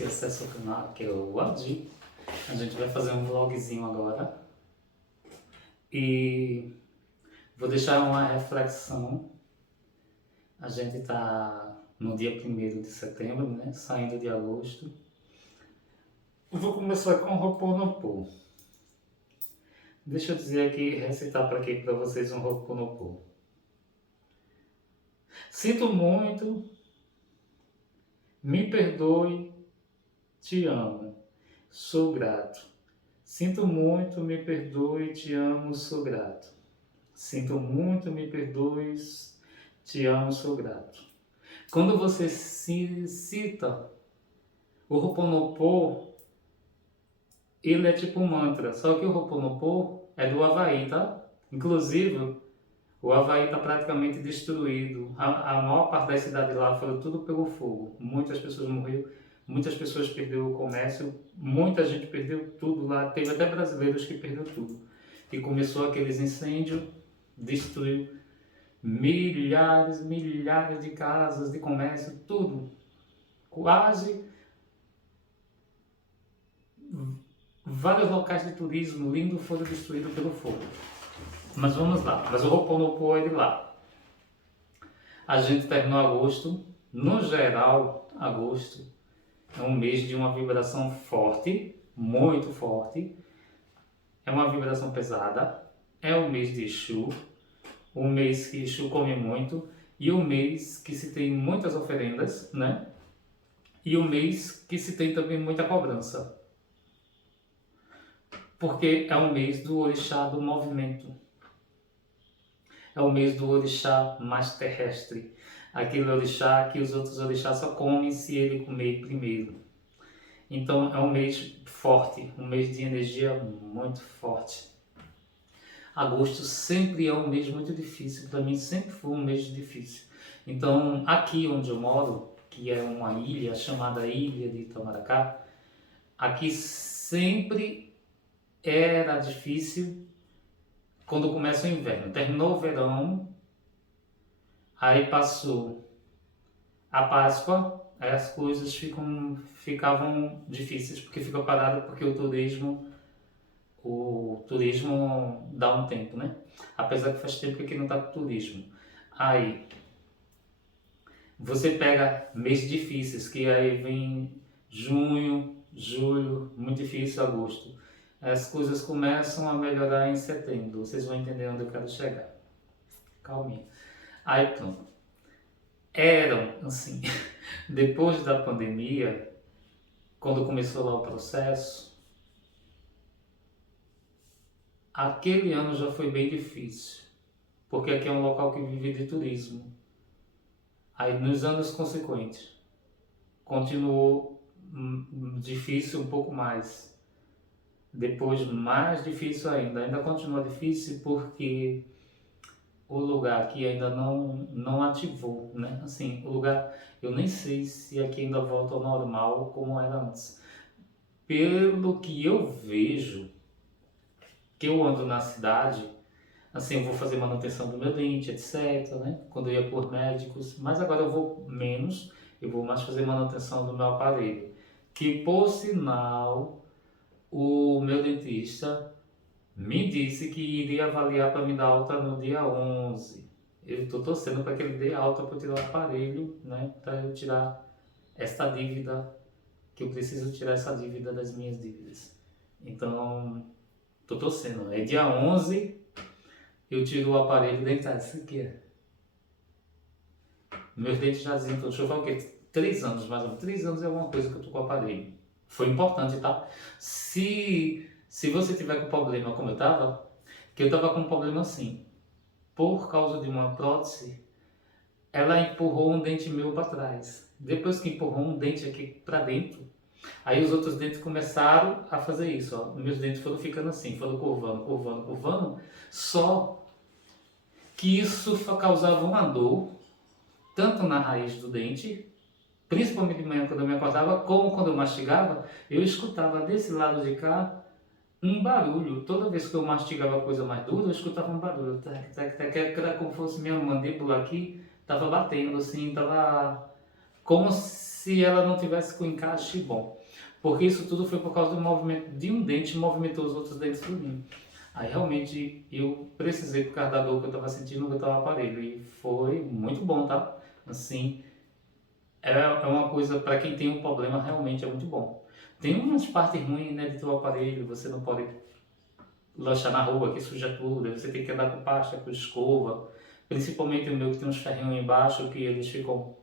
se acessa o canal, que é o Adi. A gente vai fazer um vlogzinho agora. E vou deixar uma reflexão. A gente está no dia 1º de setembro, né? Saindo de agosto. Eu vou começar com o Ho'oponopono. Deixa eu dizer aqui, recitar para vocês um Ho'oponopono. Sinto muito, me perdoe, te amo, sou grato. Sinto muito, me perdoe, te amo, sou grato. Sinto muito, me perdoe, te amo, sou grato. Quando você se cita o Ho'oponopono, ele é tipo um mantra, só que o Ho'oponopono é do Havaí, tá? Inclusive, o Havaí está praticamente destruído. A maior parte das cidades lá foram tudo pelo fogo. Muitas pessoas morreram, muitas pessoas perderam o comércio, muita gente perdeu tudo lá. Teve até brasileiros que perderam tudo. E começou aqueles incêndios, destruiu milhares de casas, de comércio, tudo. Quase vários locais de turismo lindo foram destruídos pelo fogo. Mas vamos lá, mas o Ho'oponopono é de lá. A gente terminou agosto, no geral, agosto é um mês de uma vibração forte, muito forte, é uma vibração pesada, é um mês de Exu, um mês que Exu come muito, e um mês que se tem muitas oferendas, né? E um mês que se tem também muita cobrança. Porque é um mês do orixá do movimento. É o mês do orixá mais terrestre. Aquele orixá que os outros orixás só comem se ele comer primeiro. Então é um mês forte, um mês de energia muito forte. Agosto sempre é um mês muito difícil, para mim sempre foi um mês difícil. Então aqui onde eu moro, que é uma ilha chamada Ilha de Itamaracá, aqui sempre era difícil quando começa o inverno. Terminou o verão, aí passou a Páscoa, aí as coisas ficavam difíceis, porque fica parado, porque o turismo dá um tempo, né? Apesar que faz tempo que aqui não está turismo. Aí, você pega meses difíceis, que aí vem junho, julho, muito difícil, agosto. As coisas começam a melhorar em setembro, vocês vão entender onde eu quero chegar. Calminha. Aí pronto. Eram, assim, depois da pandemia, quando começou lá o processo, aquele ano já foi bem difícil, porque aqui é um local que vive de turismo. Aí nos anos consequentes, continuou difícil um pouco mais. Depois mais difícil ainda continua difícil porque o lugar aqui ainda não ativou, né? Assim, o lugar, eu nem sei se aqui ainda volta ao normal como era antes. Pelo que eu vejo, que eu ando na cidade, assim, eu vou fazer manutenção do meu dente, etc, né? Quando eu ia por médicos, mas agora eu vou menos, eu vou mais fazer manutenção do meu aparelho. Que, por sinal, o meu dentista me disse que iria avaliar para me dar alta no dia 11. Eu estou torcendo para que ele dê alta para eu tirar o aparelho, né? Para eu tirar essa dívida, que eu preciso tirar essa dívida das minhas dívidas. Então, estou torcendo. É dia 11, eu tiro o aparelho dentário. Isso aqui é. Meus dentes já diziam, deixa eu falar o quê? 3 anos mais ou menos. 3 anos é alguma coisa que eu estou com o aparelho. Foi importante, tá? Se você tiver com problema como eu tava, que eu tava com um problema assim, por causa de uma prótese, ela empurrou um dente meu para trás. Depois que empurrou um dente aqui para dentro, aí os outros dentes começaram a fazer isso, ó. Meus dentes foram ficando assim, foram curvando, só que isso causava uma dor, tanto na raiz do dente, principalmente de manhã quando eu me acordava, como quando eu mastigava, eu escutava desse lado de cá um barulho. Toda vez que eu mastigava coisa mais dura, eu escutava um barulho. Que era como se fosse minha mandíbula aqui estava batendo, assim, estava como se ela não tivesse com encaixe bom. Porque isso tudo foi por causa do movimento de um dente, movimentou os outros dentes tudinho. Aí realmente eu precisei, por causa da dor que eu estava sentindo, botar o aparelho. E foi muito bom, tá? Assim, é uma coisa, para quem tem um problema, realmente é muito bom. Tem umas partes ruins, né, de ter o aparelho, você não pode lanchar na rua, que suja tudo, aí você tem que andar com pasta, com escova. Principalmente o meu, que tem uns ferrinhos embaixo, que eles ficam,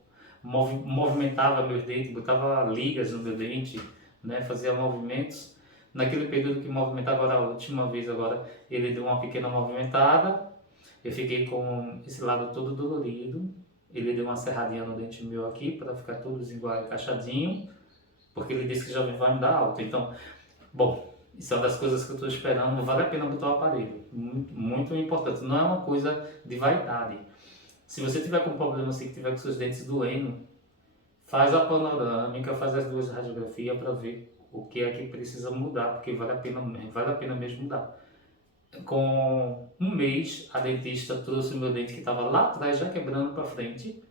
movimentava meus dentes, botava ligas no meu dente, né, fazia movimentos. Naquele período que movimentava, agora a última vez agora, ele deu uma pequena movimentada, eu fiquei com esse lado todo dolorido, ele deu uma serradinha no dente meu aqui, para ficar tudo encaixadinho, porque ele disse que já vai me dar alta. Então, bom, isso é uma das coisas que eu estou esperando, vale a pena botar o aparelho, muito, muito importante, não é uma coisa de vaidade. Se você tiver com problema assim, que tiver com seus dentes doendo, faz a panorâmica, faz as duas radiografias para ver o que é que precisa mudar, porque vale a pena mesmo mudar. Com um mês, a dentista trouxe o meu dente que estava lá atrás, já quebrando para frente,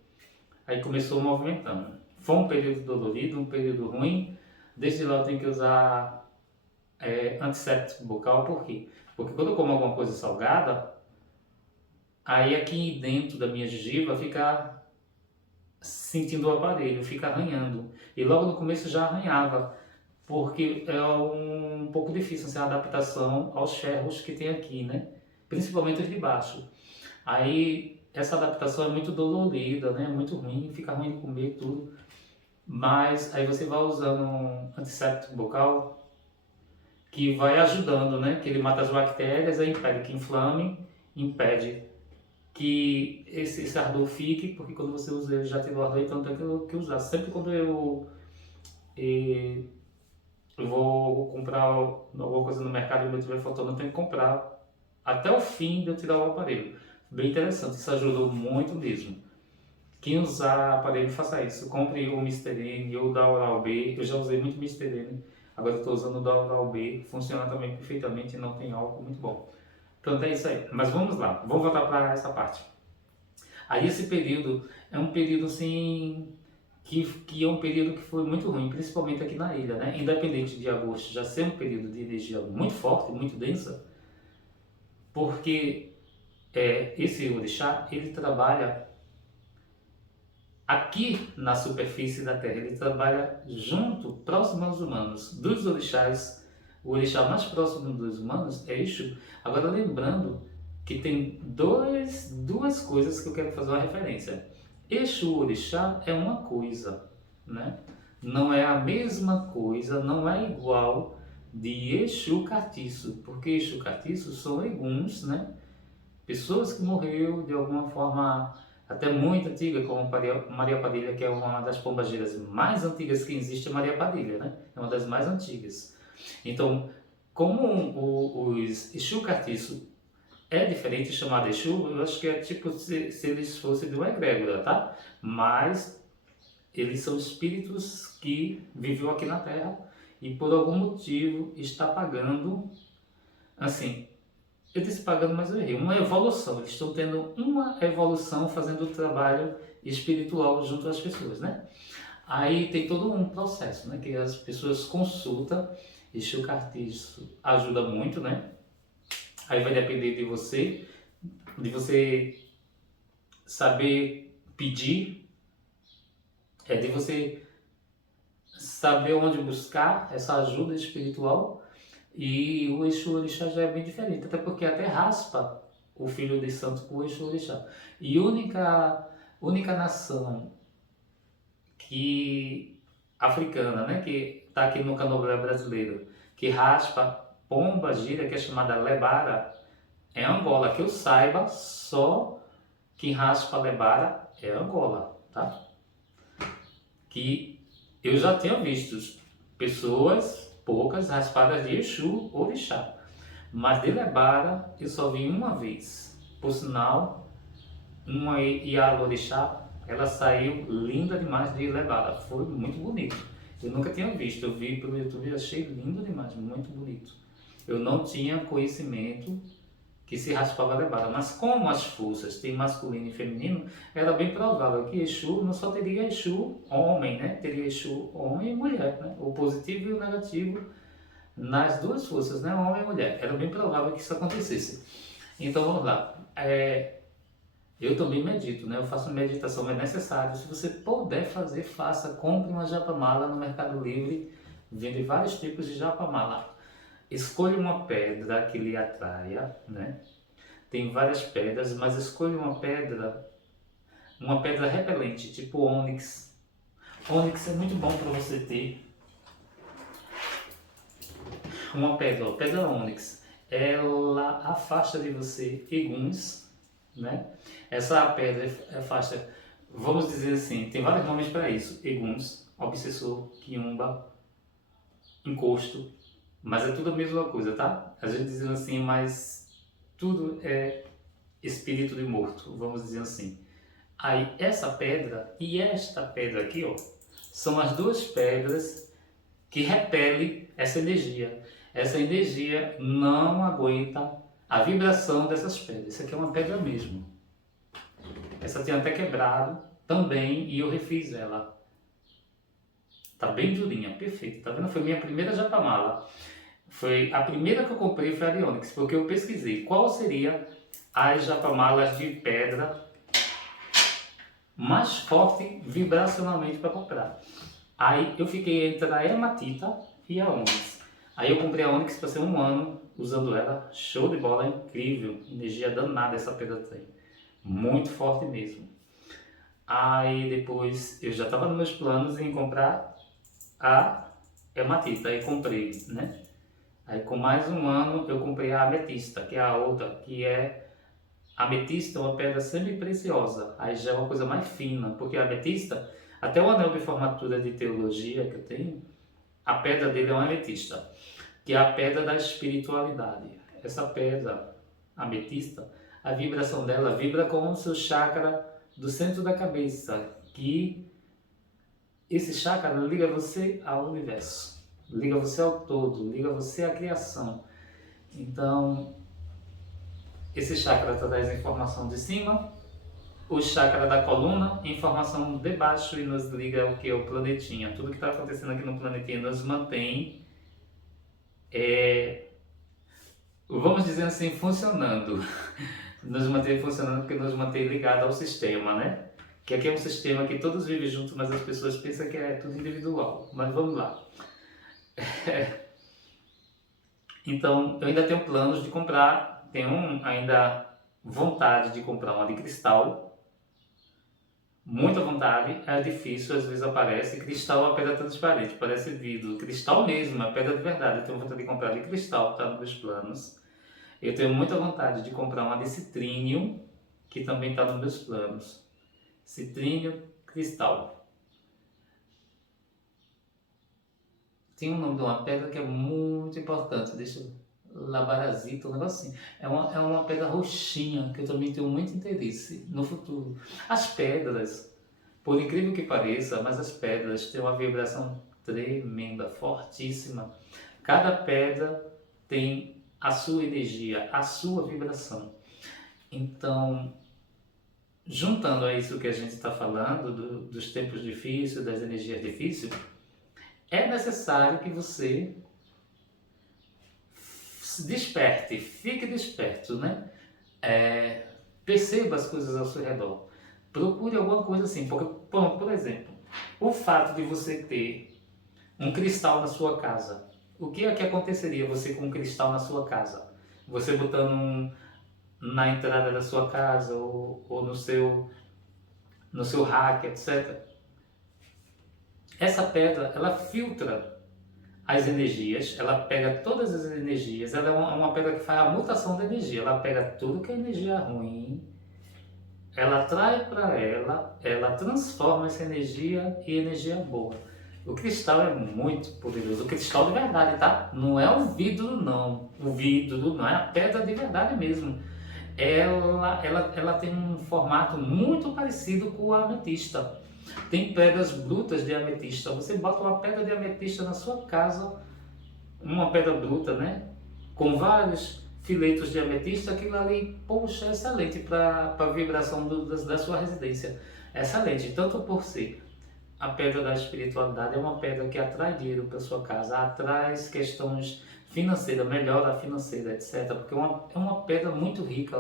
aí começou movimentando. Foi um período dolorido, um período ruim, desde lá eu tenho que usar antisséptico bucal, por quê? Porque quando eu como alguma coisa salgada, aí aqui dentro da minha gengiva fica sentindo o aparelho, fica arranhando. E logo no começo já arranhava, porque é um pouco difícil assim, a adaptação aos ferros que tem aqui, né? Principalmente os de baixo. Aí essa adaptação é muito dolorida, né? Muito ruim, fica ruim de comer tudo. Mas aí você vai usando um antisséptico bucal que vai ajudando, né? Que ele mata as bactérias, aí impede que inflame, impede que esse ardor fique, porque quando você usa ele já tem o ardor, então tem que usar. Sempre quando eu vou comprar alguma coisa no mercado e meu estiver faltando, eu tenho que comprar até o fim de eu tirar o aparelho. Bem interessante, isso ajudou muito mesmo. Quem usar aparelho, faça isso. Compre o Mr. N ou o da Oral-B. Eu já usei muito Mr. N, agora eu estou usando o da Oral-B. Funciona também perfeitamente, não tem álcool, muito bom. Pronto, é isso aí. Mas vamos lá, vamos voltar para essa parte. Aí esse período é um período assim que é um período que foi muito ruim, principalmente aqui na ilha, né? Independente de agosto já ser um período de energia muito forte, muito densa, porque esse orixá, ele trabalha aqui na superfície da Terra, ele trabalha junto, próximo aos humanos. Dos orixás, o orixá mais próximo dos humanos é Exu. Agora lembrando que tem duas coisas que eu quero fazer uma referência. Exu orixá é uma coisa, né? Não é a mesma coisa, não é igual de Exu Cartiço, porque Exu Cartiço são eguns, né? Pessoas que morreram de alguma forma até muito antiga, como Maria Padilha, que é uma das pombageiras mais antigas que existe, é Maria Padilha, né? É uma das mais antigas. Então, como os Exu Cartiço é diferente chamar Exu, eu acho que é tipo se eles fossem de uma egrégora, tá? Mas eles são espíritos que vivem aqui na Terra e por algum motivo está pagando, assim, eu disse pagando, mas eu errei, uma evolução. Eles estão tendo uma evolução fazendo o trabalho espiritual junto às pessoas, né? Aí tem todo um processo, né? Que as pessoas consultam, Exu Cartiço ajuda muito, né? Aí vai depender de você saber pedir, de você saber onde buscar essa ajuda espiritual. E o Exu Orixá já é bem diferente, até porque até raspa o filho de santo com o Exu Orixá. E única nação que africana, né, que está aqui no candomblé brasileiro, que raspa pomba gira, que é chamada lebara, é Angola. Que eu saiba, só quem raspa lebara é Angola, tá? Que eu já tenho visto pessoas, poucas, raspadas de Exu Orixá, mas de lebara eu só vi uma vez. Por sinal, uma Ialorixá, ela saiu linda demais de lebara, foi muito bonito. Eu nunca tinha visto, eu vi pelo YouTube e achei lindo demais, muito bonito. Eu não tinha conhecimento que se raspava levada. Mas como as forças têm masculino e feminino, era bem provável que Exu não só teria Exu homem, né? Teria Exu homem e mulher, né? O positivo e o negativo nas duas forças, né? Homem e mulher. Era bem provável que isso acontecesse. Então vamos lá. Eu também medito, né? Eu faço meditação, é necessário. Se você puder fazer, faça. Compre uma japamala no Mercado Livre. Vende vários tipos de japamala. Escolha uma pedra que lhe atraia, né? Tem várias pedras, mas escolha uma pedra repelente, tipo ônix. Ônix é muito bom para você ter. Uma pedra, pedra ônix, ela afasta de você eguns, né? Essa pedra afasta, vamos dizer assim, tem vários nomes para isso: eguns, obsessor, quiumba, encosto, mas é tudo a mesma coisa, tá? A gente dizendo assim, mas tudo é espírito de morto, vamos dizer assim. Aí essa pedra e esta pedra aqui, ó, são as duas pedras que repelem essa energia. Essa energia não aguenta a vibração dessas pedras. Isso aqui é uma pedra mesmo. Essa tinha até quebrado também e eu refiz ela. Tá bem durinha, perfeito. Tá vendo? Foi minha primeira japamala. Foi a primeira que eu comprei, foi a de ônix, porque eu pesquisei qual seria as japamalas de pedra mais forte vibracionalmente para comprar. Aí eu fiquei entre a hematita e a ônix. Aí eu comprei a ônix para ser 1 ano usando ela. Show de bola, incrível. Energia danada essa pedra tem. Muito forte mesmo. Aí depois eu já estava nos meus planos em comprar a hematita. Aí comprei, né? Aí com mais 1 ano eu comprei a ametista, que é a outra, que é... A ametista é uma pedra semi-preciosa. Aí já é uma coisa mais fina, porque a ametista, até o anel de formatura de teologia que eu tenho, a pedra dele é uma ametista, que é a pedra da espiritualidade. Essa pedra ametista, a vibração dela vibra com o seu chakra do centro da cabeça, que esse chakra liga você ao universo, liga você ao todo, liga você à criação. Então, esse chakra traz informação de cima, o chakra da coluna, informação de baixo, e nos liga ao que é o planetinha. Tudo que está acontecendo aqui no planetinha nos mantém, vamos dizer assim, funcionando. Nos mantém funcionando porque nos mantém ligado ao sistema, né? Que aqui é um sistema que todos vivem juntos, mas as pessoas pensam que é tudo individual. Mas vamos lá. Então, eu ainda tenho planos de comprar, tenho ainda vontade de comprar uma de cristal. Muita vontade, é difícil, às vezes aparece. Cristal é uma pedra transparente, parece vidro. Cristal mesmo, é pedra de verdade. Eu tenho vontade de comprar de cristal, tá nos meus planos. Eu tenho muita vontade de comprar uma de citrínio, que também está nos meus planos. Citrínio cristal. Tem um nome de uma pedra que é muito importante, deixa eu... Labarazita, um negócio assim. É uma pedra roxinha, que eu também tenho muito interesse no futuro. As pedras, por incrível que pareça, mas as pedras têm uma vibração tremenda, fortíssima. Cada pedra tem a sua energia, a sua vibração. Então, juntando a isso que a gente está falando, dos tempos difíceis, das energias difíceis, é necessário que você desperte, fique desperto, né? Perceba as coisas ao seu redor. Procure alguma coisa assim, porque, por exemplo, o fato de você ter um cristal na sua casa, o que é que aconteceria você com um cristal na sua casa? Você botando na entrada da sua casa ou no seu rack, etc. Essa pedra, ela filtra as energias, ela pega todas as energias, ela é uma pedra que faz a mutação da energia, ela pega tudo que é energia ruim, ela traz para ela transforma essa energia em energia boa. O cristal é muito poderoso, o cristal de verdade, tá? Não é o vidro não, o vidro não é a pedra de verdade mesmo. Ela tem um formato muito parecido com a ametista. Tem pedras brutas de ametista. Você bota uma pedra de ametista na sua casa, uma pedra bruta, né? Com vários filetos de ametista, aquilo ali, poxa, é excelente para a vibração da sua residência. É excelente, tanto por si. A pedra da espiritualidade é uma pedra que atrai dinheiro para sua casa, atrai questões financeiras, melhora a financeira, etc. Porque é uma pedra muito rica,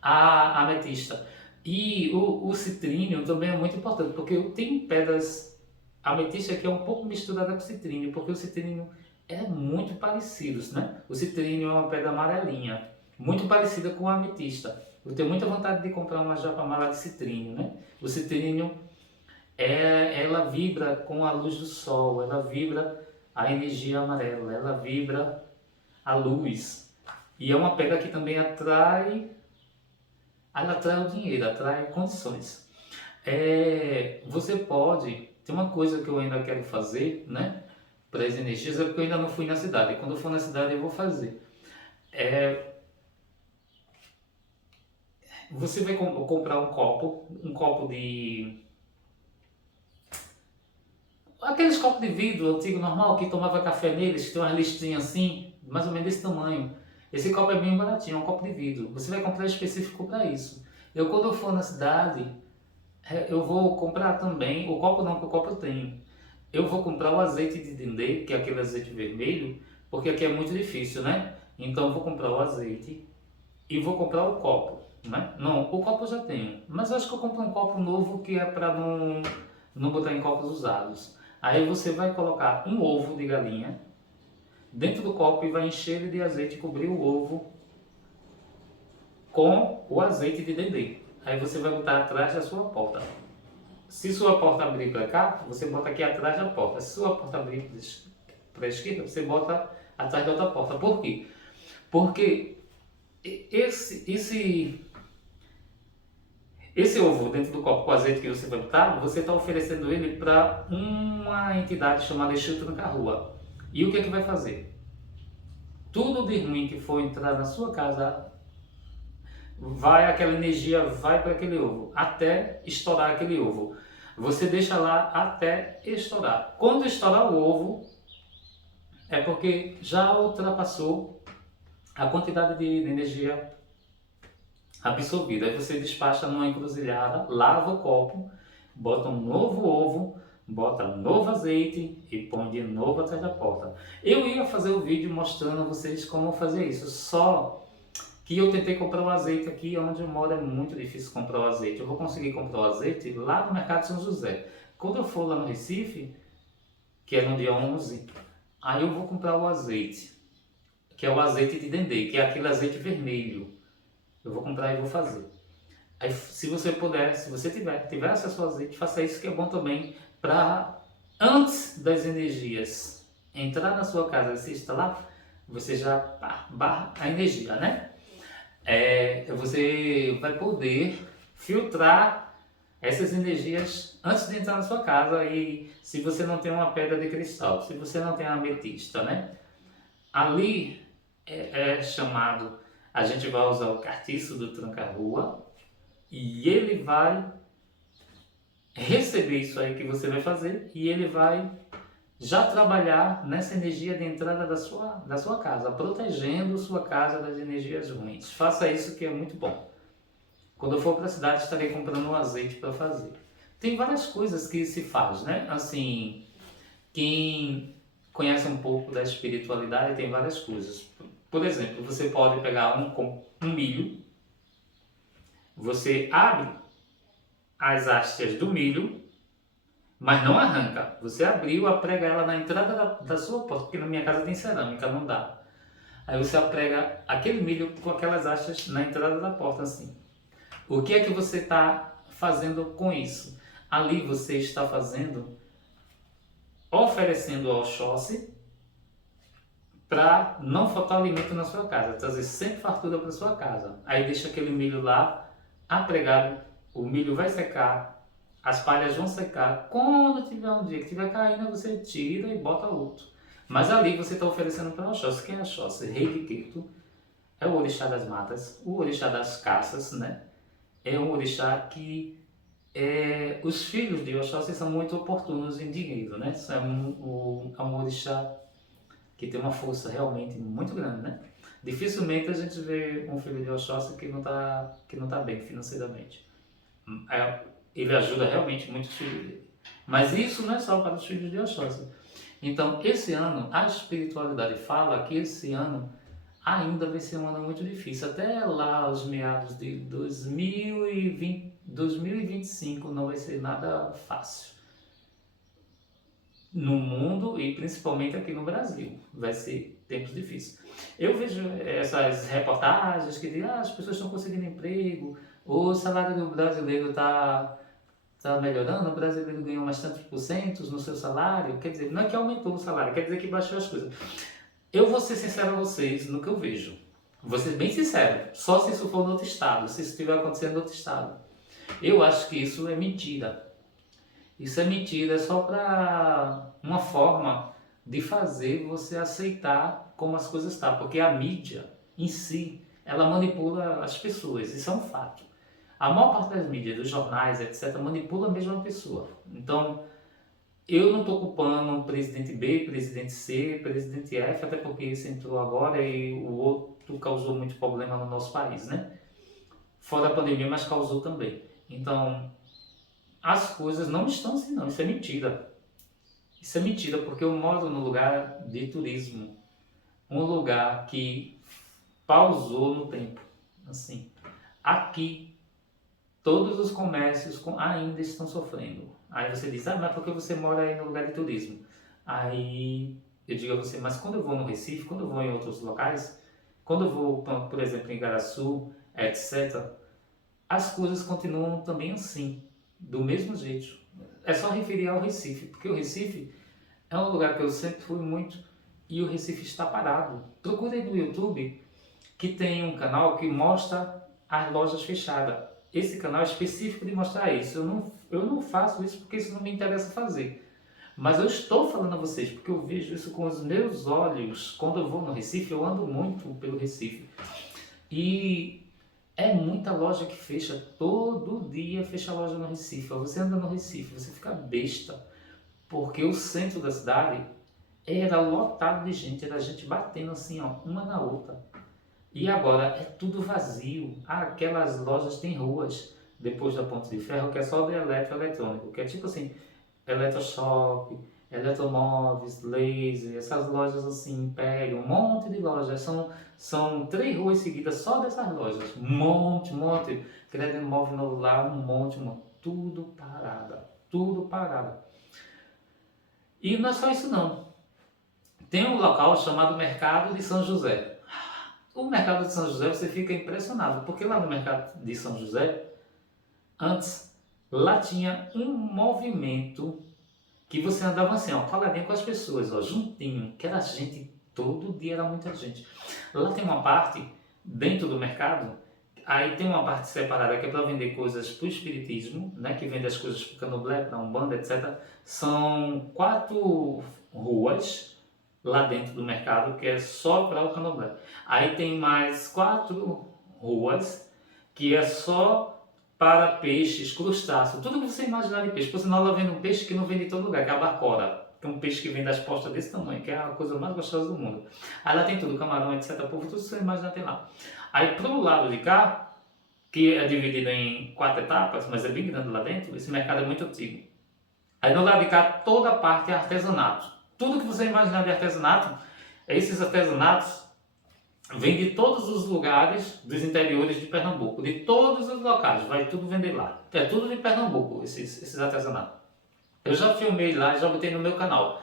a ametista. E o citrínio também é muito importante, porque tem pedras ametista que é um pouco misturada com citrínio, porque o citrínio é muito parecido, né? O citrínio é uma pedra amarelinha, muito parecida com a ametista. Eu tenho muita vontade de comprar uma japamala de citrínio, né? O citrínio ela vibra com a luz do sol, ela vibra a energia amarela, ela vibra a luz. E é uma pedra que também ela atrai o dinheiro, atrai condições. Você pode, tem uma coisa que eu ainda quero fazer, né, para as energias, é porque eu ainda não fui na cidade. Quando eu for na cidade eu vou fazer. Você vai comprar um copo de aqueles copos de vidro antigo, normal, que tomava café neles, que tem umas listinhas assim, mais ou menos desse tamanho. Esse copo é bem baratinho, é um copo de vidro. Você vai comprar específico para isso. Quando eu for na cidade, eu vou comprar também, o copo não, que o copo eu tenho. Eu vou comprar o azeite de dendê, que é aquele azeite vermelho, porque aqui é muito difícil, né? Então eu vou comprar o azeite e vou comprar o copo, né? Não, o copo eu já tenho, mas eu acho que eu compro um copo novo que é para não botar em copos usados. Aí você vai colocar um ovo de galinha dentro do copo e vai encher ele de azeite e cobrir o ovo com o azeite de dendê. Aí você vai botar atrás da sua porta. Se sua porta abrir para cá, você bota aqui atrás da porta. Se sua porta abrir para a esquerda, você bota atrás da outra porta. Por quê? Porque esse ovo dentro do copo com azeite que você vai botar, você está oferecendo ele para uma entidade chamada Exu Tranca-Rua. E o que é que vai fazer? Tudo de ruim que for entrar na sua casa, aquela energia vai para aquele ovo, até estourar aquele ovo. Você deixa lá até estourar. Quando estourar o ovo, é porque já ultrapassou a quantidade de energia absorvida. Aí você despacha numa encruzilhada, lava o copo, bota um novo ovo, bota um novo azeite e põe de novo atrás da porta. Eu ia fazer o vídeo mostrando a vocês como fazer isso, só que eu tentei comprar o azeite aqui onde eu moro, é muito difícil comprar o azeite. Eu vou conseguir comprar o azeite lá no Mercado São José. Quando eu for lá no Recife, que é no dia 11, aí eu vou comprar o azeite, que é o azeite de dendê, que é aquele azeite vermelho. Eu vou comprar e vou fazer. Aí, se você puder, se você tiver acesso ao azeite, faça isso, que é bom também para, antes das energias entrar na sua casa e se instalar, você já barra a energia, né? Você vai poder filtrar essas energias antes de entrar na sua casa. E se você não tem uma pedra de cristal, se você não tem uma ametista, né? Ali é chamado, a gente vai usar o cartiço do Tranca-Rua e ele vai receber isso aí que você vai fazer e ele vai já trabalhar nessa energia de entrada da sua casa, protegendo sua casa das energias ruins. Faça isso, que é muito bom. Quando eu for para a cidade, estarei comprando um azeite para fazer. Tem várias coisas que se faz, né? Assim, quem conhece um pouco da espiritualidade tem várias coisas. Por exemplo, você pode pegar um milho, você abre as hastes do milho, mas não arranca. Você abriu, aprega ela na entrada da sua porta, porque na minha casa tem cerâmica, não dá. Aí você aprega aquele milho com aquelas hastes na entrada da porta, assim. O que é que você está fazendo com isso? Ali você está oferecendo ao Oxóssi para não faltar alimento na sua casa, trazer sempre fartura para sua casa. Aí deixa aquele milho lá apregado, o milho vai secar, as palhas vão secar. Quando tiver um dia que estiver caindo, você tira e bota outro. Mas ali você está oferecendo para Oxóssi. Quem é Oxóssi? Rei de Queto. É o orixá das matas, o orixá das caças, né? É um orixá que os filhos de Oxóssi são muito oportunos em dinheiro, né? É um orixá que tem uma força realmente muito grande, né? Dificilmente a gente vê um filho de Oxóssi que não tá bem financeiramente. Ele ajuda realmente muito os filhos dele. Mas isso não é só para os filhos de Oxóssi. Então, esse ano, a espiritualidade fala que esse ano ainda vai ser um ano muito difícil. Até lá, os meados de 2025, não vai ser nada fácil. No mundo e principalmente aqui no Brasil, vai ser tempos difíceis. Eu vejo essas reportagens que dizem as pessoas estão conseguindo emprego, o salário do brasileiro está melhorando, o brasileiro ganhou mais tantos por cento no seu salário. Quer dizer, não é que aumentou o salário, quer dizer que baixou as coisas. Eu vou ser sincero a vocês no que eu vejo. Vou ser bem sincero, só se isso for no outro estado, se isso estiver acontecendo no outro estado. Eu acho que isso é mentira. Isso é mentira, é só para uma forma de fazer você aceitar como as coisas estão, porque a mídia em si, ela manipula as pessoas, isso é um fato. A maior parte das mídias, dos jornais, etc., manipula mesmo a pessoa. Então, eu não estou culpando presidente B, presidente C, presidente F, até porque esse entrou agora e o outro causou muito problema no nosso país, né? Fora a pandemia, mas causou também. Então, as coisas não estão assim não, isso é mentira. Isso é mentira, porque eu moro num lugar de turismo, um lugar que pausou no tempo, assim. Aqui, todos os comércios ainda estão sofrendo. Aí você diz, mas por que você mora aí no lugar de turismo? Aí eu digo a você, mas quando eu vou no Recife, quando eu vou em outros locais, quando eu vou, por exemplo, em Igaraçu, etc., as coisas continuam também assim, do mesmo jeito. É só referir ao Recife, porque o Recife é um lugar que eu sempre fui muito e o Recife está parado. Procurei no YouTube que tem um canal que mostra as lojas fechadas. Esse canal é específico de mostrar isso. Eu não faço isso porque isso não me interessa fazer. Mas eu estou falando a vocês porque eu vejo isso com os meus olhos. Quando eu vou no Recife, eu ando muito pelo Recife. E é muita loja que fecha, todo dia fecha a loja no Recife. Você anda no Recife, você fica besta, porque o centro da cidade era lotado de gente, era gente batendo assim, ó, uma na outra. E agora é tudo vazio. Aquelas lojas têm ruas depois da Ponte de Ferro que é só de eletroeletrônico, que é tipo assim, Eletroshop, Eletromóveis, Laser, essas lojas assim, Império, um monte de lojas. São 3 ruas seguidas só dessas lojas. Um monte. Crédito Móvel Novo lá, um monte. Tudo parada, tudo parada. E não é só isso não. Tem um local chamado Mercado de São José. O Mercado de São José, você fica impressionado, porque lá no Mercado de São José, antes, lá tinha um movimento que você andava assim, ó, coladinho com as pessoas, ó, juntinho, que era gente, todo dia era muita gente. Lá tem uma parte, dentro do mercado, aí tem uma parte separada que é para vender coisas para o espiritismo, né, que vende as coisas para o candomblé, para a umbanda, etc. São 4 ruas lá dentro do mercado que é só para o candomblé. Aí tem mais 4 ruas que é só para peixes, crustáceos, tudo que você imaginar de peixe. Por sinal, ela vende um peixe que não vende em todo lugar, que é a bacora, que é um peixe que vem das postas desse tamanho, que é a coisa mais gostosa do mundo. Aí lá tem tudo, camarão, etc, polvo, tudo que você imaginar tem lá. Aí pro lado de cá, que é dividido em 4 etapas, mas é bem grande lá dentro, esse mercado é muito antigo. Aí do lado de cá, toda a parte é artesanato. Tudo que você imaginar de artesanato, esses artesanatos vem de todos os lugares dos interiores de Pernambuco, de todos os locais, vai tudo vender lá. É tudo de Pernambuco, esses artesanatos. Eu já filmei lá, já botei no meu canal.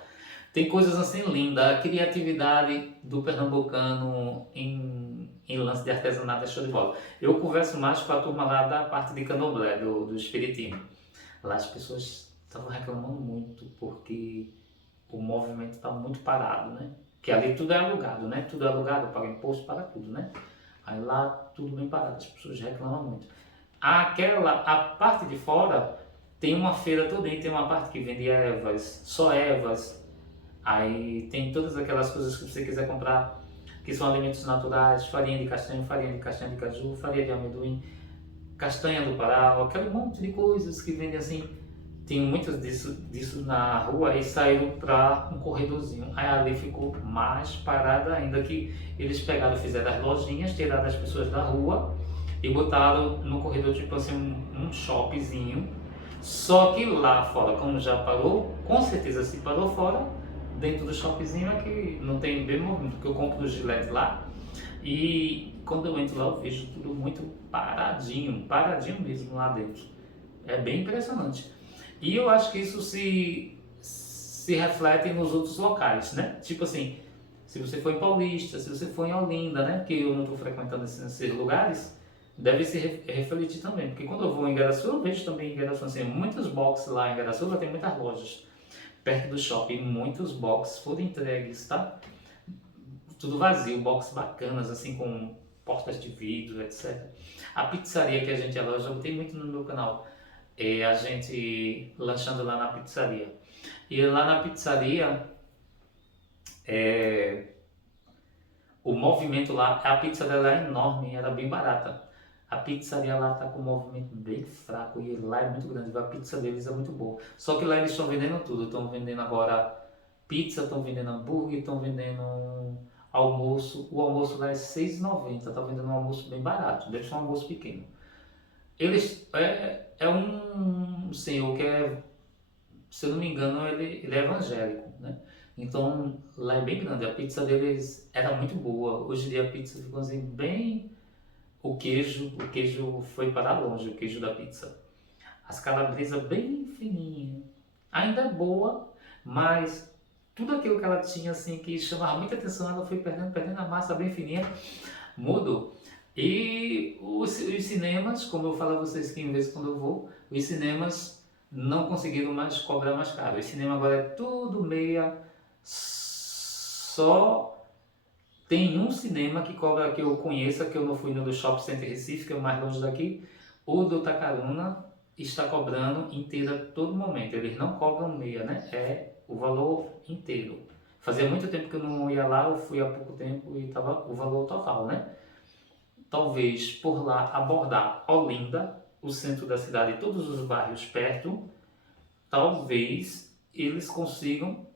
Tem coisas assim lindas, a criatividade do pernambucano em lance de artesanato é show de bola. Eu converso mais com a turma lá da parte de candomblé, do espiritismo. Lá as pessoas estavam reclamando muito, porque o movimento está muito parado, né? Que ali tudo é alugado, né? Tudo é alugado, paga imposto, paga tudo, né? Aí lá tudo bem parado, as pessoas reclamam muito. A parte de fora tem uma feira toda, tem uma parte que vende ervas, só ervas. Aí tem todas aquelas coisas que você quiser comprar, que são alimentos naturais, farinha de castanha de caju, farinha de amendoim, castanha do Pará, aquele monte de coisas que vendem assim. tinha muitos disso na rua e saíram para um corredorzinho. Aí ali ficou mais parada ainda, que eles pegaram, fizeram as lojinhas, tiraram as pessoas da rua e botaram no corredor tipo assim um shoppingzinho. Só que lá fora, como já parou, com certeza se parou fora, dentro do shoppingzinho é que não tem bem movimento, porque eu compro os Gillette lá e quando eu entro lá eu vejo tudo muito paradinho, paradinho mesmo lá dentro. É bem impressionante. E eu acho que isso se reflete nos outros locais, né? Tipo assim, se você for em Paulista, se você for em Olinda, né? Que eu não estou frequentando esses lugares, deve se refletir também. Porque quando eu vou em Igaraçu, eu vejo também em Igaraçu, assim, muitos boxes lá em Igaraçu, lá tem muitas lojas. Perto do shopping, muitos boxes foram entregues, tá? Tudo vazio, boxes bacanas, assim, com portas de vidro, etc. A pizzaria que a gente aloja, eu botei muito no meu canal, é a gente lanchando lá na pizzaria. E lá na pizzaria, é, o movimento lá, a pizza dela é enorme, era bem barata. A pizzaria lá tá com um movimento bem fraco e lá é muito grande, a pizza deles é muito boa. Só que lá eles estão vendendo tudo, estão vendendo agora pizza, estão vendendo hambúrguer, estão vendendo almoço. O almoço lá é R$ 6,90, tá vendendo um almoço bem barato, deve ser um almoço pequeno. Eles, é um senhor que é, se eu não me engano, ele é evangélico, né? Então lá é bem grande, a pizza deles era muito boa. Hoje em dia a pizza ficou assim bem. O queijo foi para longe, o queijo da pizza. As calabresas bem fininha. Ainda é boa, mas tudo aquilo que ela tinha assim que chamava muita atenção, ela foi perdendo, perdendo a massa bem fininha, mudou. E os cinemas, como eu falo a vocês que em vez quando eu vou, os cinemas não conseguiram mais cobrar mais caro. O cinema agora é tudo meia, só tem um cinema que cobra, que eu conheça, que eu não fui no do Shopping Center Recife, que é o mais longe daqui. O do Tacaruna está cobrando inteira a todo momento. Eles não cobram meia, né? É o valor inteiro. Fazia muito tempo que eu não ia lá, eu fui há pouco tempo e estava o valor total, né? Talvez por lá abordar Olinda, o centro da cidade e todos os bairros perto, talvez eles consigam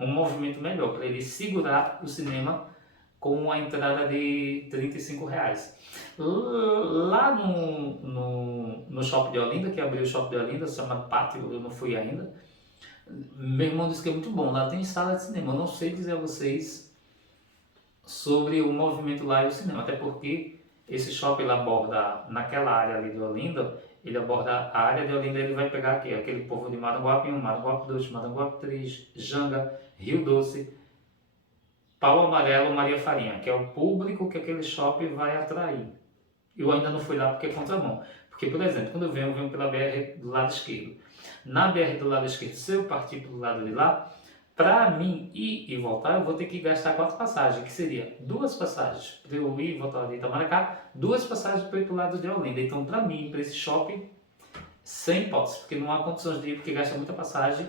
um movimento melhor, para eles segurar o cinema com a entrada de R$ 35. Lá no shopping de Olinda, que abriu o shopping de Olinda, se chama Pátio, eu não fui ainda. Meu irmão disse que é muito bom, lá tem sala de cinema. Eu não sei dizer a vocês sobre o movimento lá e o cinema, até porque esse shopping ele aborda naquela área ali de Olinda, ele aborda a área de Olinda, ele vai pegar aqui, aquele povo de Maranguape 1, Maranguape 2, Maranguape 3, Janga, Rio Doce, Pau Amarelo, Maria Farinha, que é o público que aquele shopping vai atrair. Eu ainda não fui lá porque é contramão. Porque, por exemplo, quando eu venho pela BR do lado esquerdo. Na BR do lado esquerdo, se eu partir pelo lado de lá, para mim ir e voltar, eu vou ter que gastar 4 passagens, que seria 2 passagens para eu ir e voltar de Itamaracá, 2 passagens para ir para o lado de Olinda. Então, para mim, para esse shopping, sem hipótese, porque não há condições de ir, porque gasta muita passagem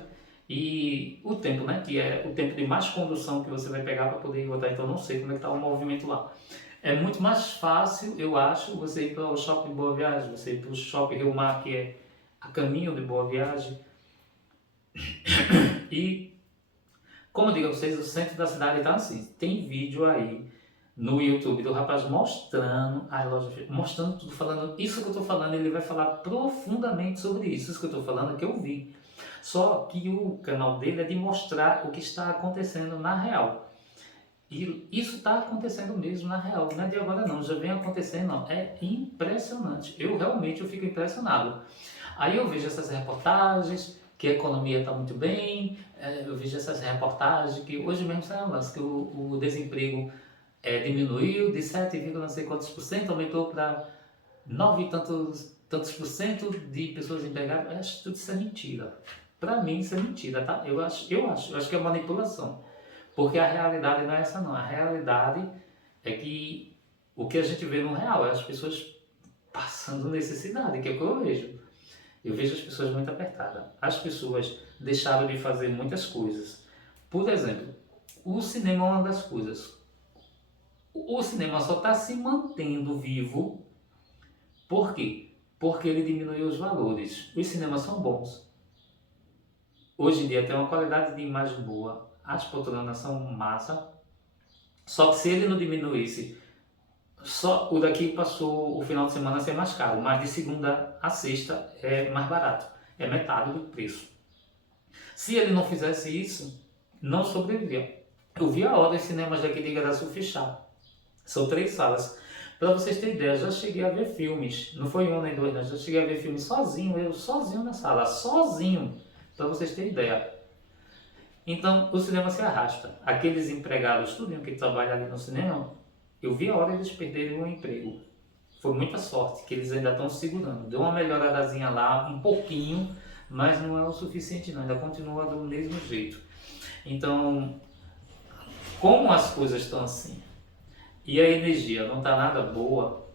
e o tempo, né? Que é o tempo de mais condução que você vai pegar para poder ir voltar. Então, não sei como é que está o movimento lá. É muito mais fácil, eu acho, você ir para o shopping Boa Viagem, você ir para o shopping Rio Mar, que é a caminho de Boa Viagem. E, como eu digo a vocês, o centro da cidade está assim. Tem vídeo aí no YouTube do rapaz mostrando a loja, mostrando tudo, falando isso que eu estou falando. Ele vai falar profundamente sobre isso. Isso que eu estou falando, que eu vi. Só que o canal dele é de mostrar o que está acontecendo na real. E isso está acontecendo mesmo na real, não é de agora não, já vem acontecendo não. É impressionante, eu fico impressionado. Aí eu vejo essas reportagens que a economia está muito bem, eu vejo essas reportagens que hoje mesmo saiu um que o desemprego diminuiu de 7, não sei quantos por cento, aumentou para 9 e tantos por cento de pessoas empregadas. Eu acho que tudo isso é mentira. Para mim isso é mentira, tá? Eu acho que é manipulação. Porque a realidade não é essa não. A realidade é que o que a gente vê no real é as pessoas passando necessidade, que é o que eu vejo. Eu vejo as pessoas muito apertadas. As pessoas deixaram de fazer muitas coisas. Por exemplo, o cinema é uma das coisas. O cinema só está se mantendo vivo. Por quê? Porque ele diminuiu os valores. Os cinemas são bons. hoje em dia tem uma qualidade de imagem boa, as poltronas são massa, só que se ele não diminuísse, só o daqui passou o final de semana a ser mais caro, mas de segunda a sexta é mais barato, é metade do preço. Se ele não fizesse isso, não sobrevivia. Eu vi a hora dos cinemas daqui de Igaraçu fechar. São 3 salas. Para vocês terem ideia, eu já cheguei a ver filmes. Não foi um nem dois, não. Já cheguei a ver filmes sozinho, eu sozinho na sala, sozinho. Para vocês terem ideia. Então, o cinema se arrasta. Aqueles empregados, tudo que trabalham ali no cinema, eu vi a hora de eles perderem o emprego. Foi muita sorte que eles ainda estão segurando. Deu uma melhoradazinha lá, um pouquinho, mas não é o suficiente não. Ainda continua do mesmo jeito. Então, como as coisas estão assim e a energia não está nada boa,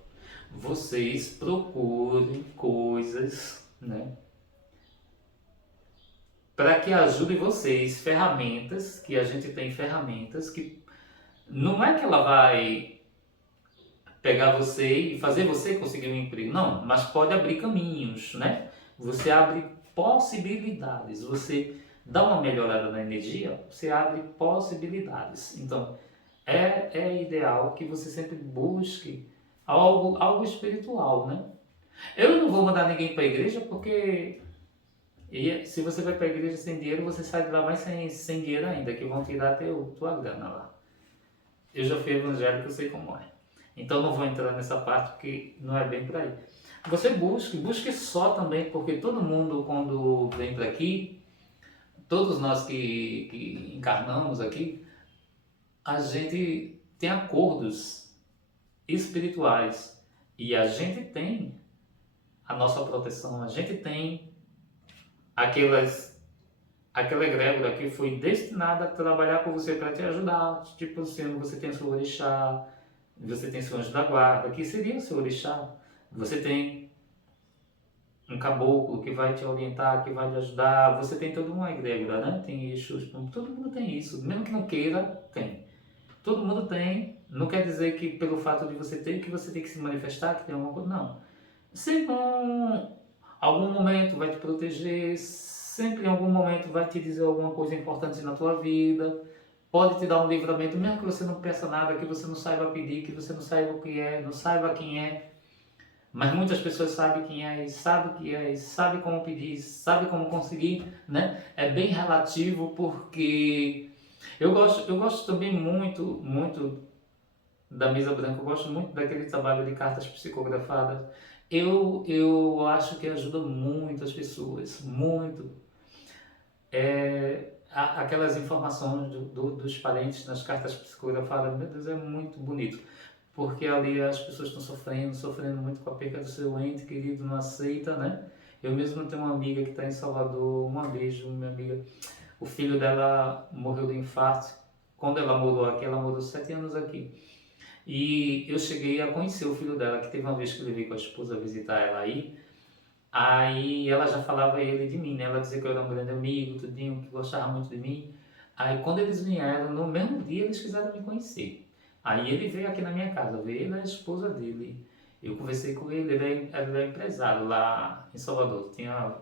vocês procurem coisas, né, para que ajude vocês, ferramentas, que a gente tem ferramentas que não é que ela vai pegar você e fazer você conseguir um emprego, não, mas pode abrir caminhos, né? Você abre possibilidades, você dá uma melhorada na energia, você abre possibilidades. Então, é ideal que você sempre busque algo espiritual, né? Eu não vou mandar ninguém para a igreja porque se você vai para a igreja sem dinheiro, você sai de lá mais sem dinheiro ainda, que vão tirar até tua grana lá. Eu já fui evangélico, eu sei como é. Então não vou entrar nessa parte porque não é bem por aí. Você busque só também, porque todo mundo quando vem para aqui, todos nós que encarnamos aqui, a gente tem acordos espirituais e a gente tem a nossa proteção, a gente tem aquela egrégora que foi destinada a trabalhar com você para te ajudar, tipo sendo você tem seu orixá, você tem seu anjo da guarda, que seria o seu orixá, você tem um caboclo que vai te orientar, que vai te ajudar, você tem toda uma egrégora, né? Tem Exus, todo mundo tem isso, mesmo que não queira, tem. Todo mundo tem, não quer dizer que pelo fato de você ter, que você tem que se manifestar, que tem alguma coisa, não. Sempre em algum momento vai te proteger, sempre em algum momento vai te dizer alguma coisa importante na tua vida, pode te dar um livramento, mesmo que você não peça nada, que você não saiba pedir, que você não saiba o que é, não saiba quem é, mas muitas pessoas sabem quem é, sabem o que é, sabem como pedir, sabem como conseguir, né? É bem relativo porque eu gosto também muito da mesa branca, eu gosto muito daquele trabalho de cartas psicografadas. Eu acho que ajuda muito as pessoas, muito. Aquelas informações dos parentes nas cartas psicografadas, meu Deus, é muito bonito. Porque ali as pessoas estão sofrendo muito com a perda do seu ente querido, não aceita, né? Eu mesmo tenho uma amiga que está em Salvador, um beijo, minha amiga. O filho dela morreu de infarto. Quando ela morou aqui, ela morou 7 anos aqui. E eu cheguei a conhecer o filho dela, que teve uma vez que eu levei com a esposa a visitar ela aí. Aí ela já falava ele de mim, né? Ela dizia que eu era um grande amigo, tudinho, que gostava muito de mim. Aí quando eles vieram, no mesmo dia eles quiseram me conhecer. Aí ele veio aqui na minha casa, veio ele e a esposa dele. Eu conversei com ele, ele é empresário lá em Salvador. Tinha,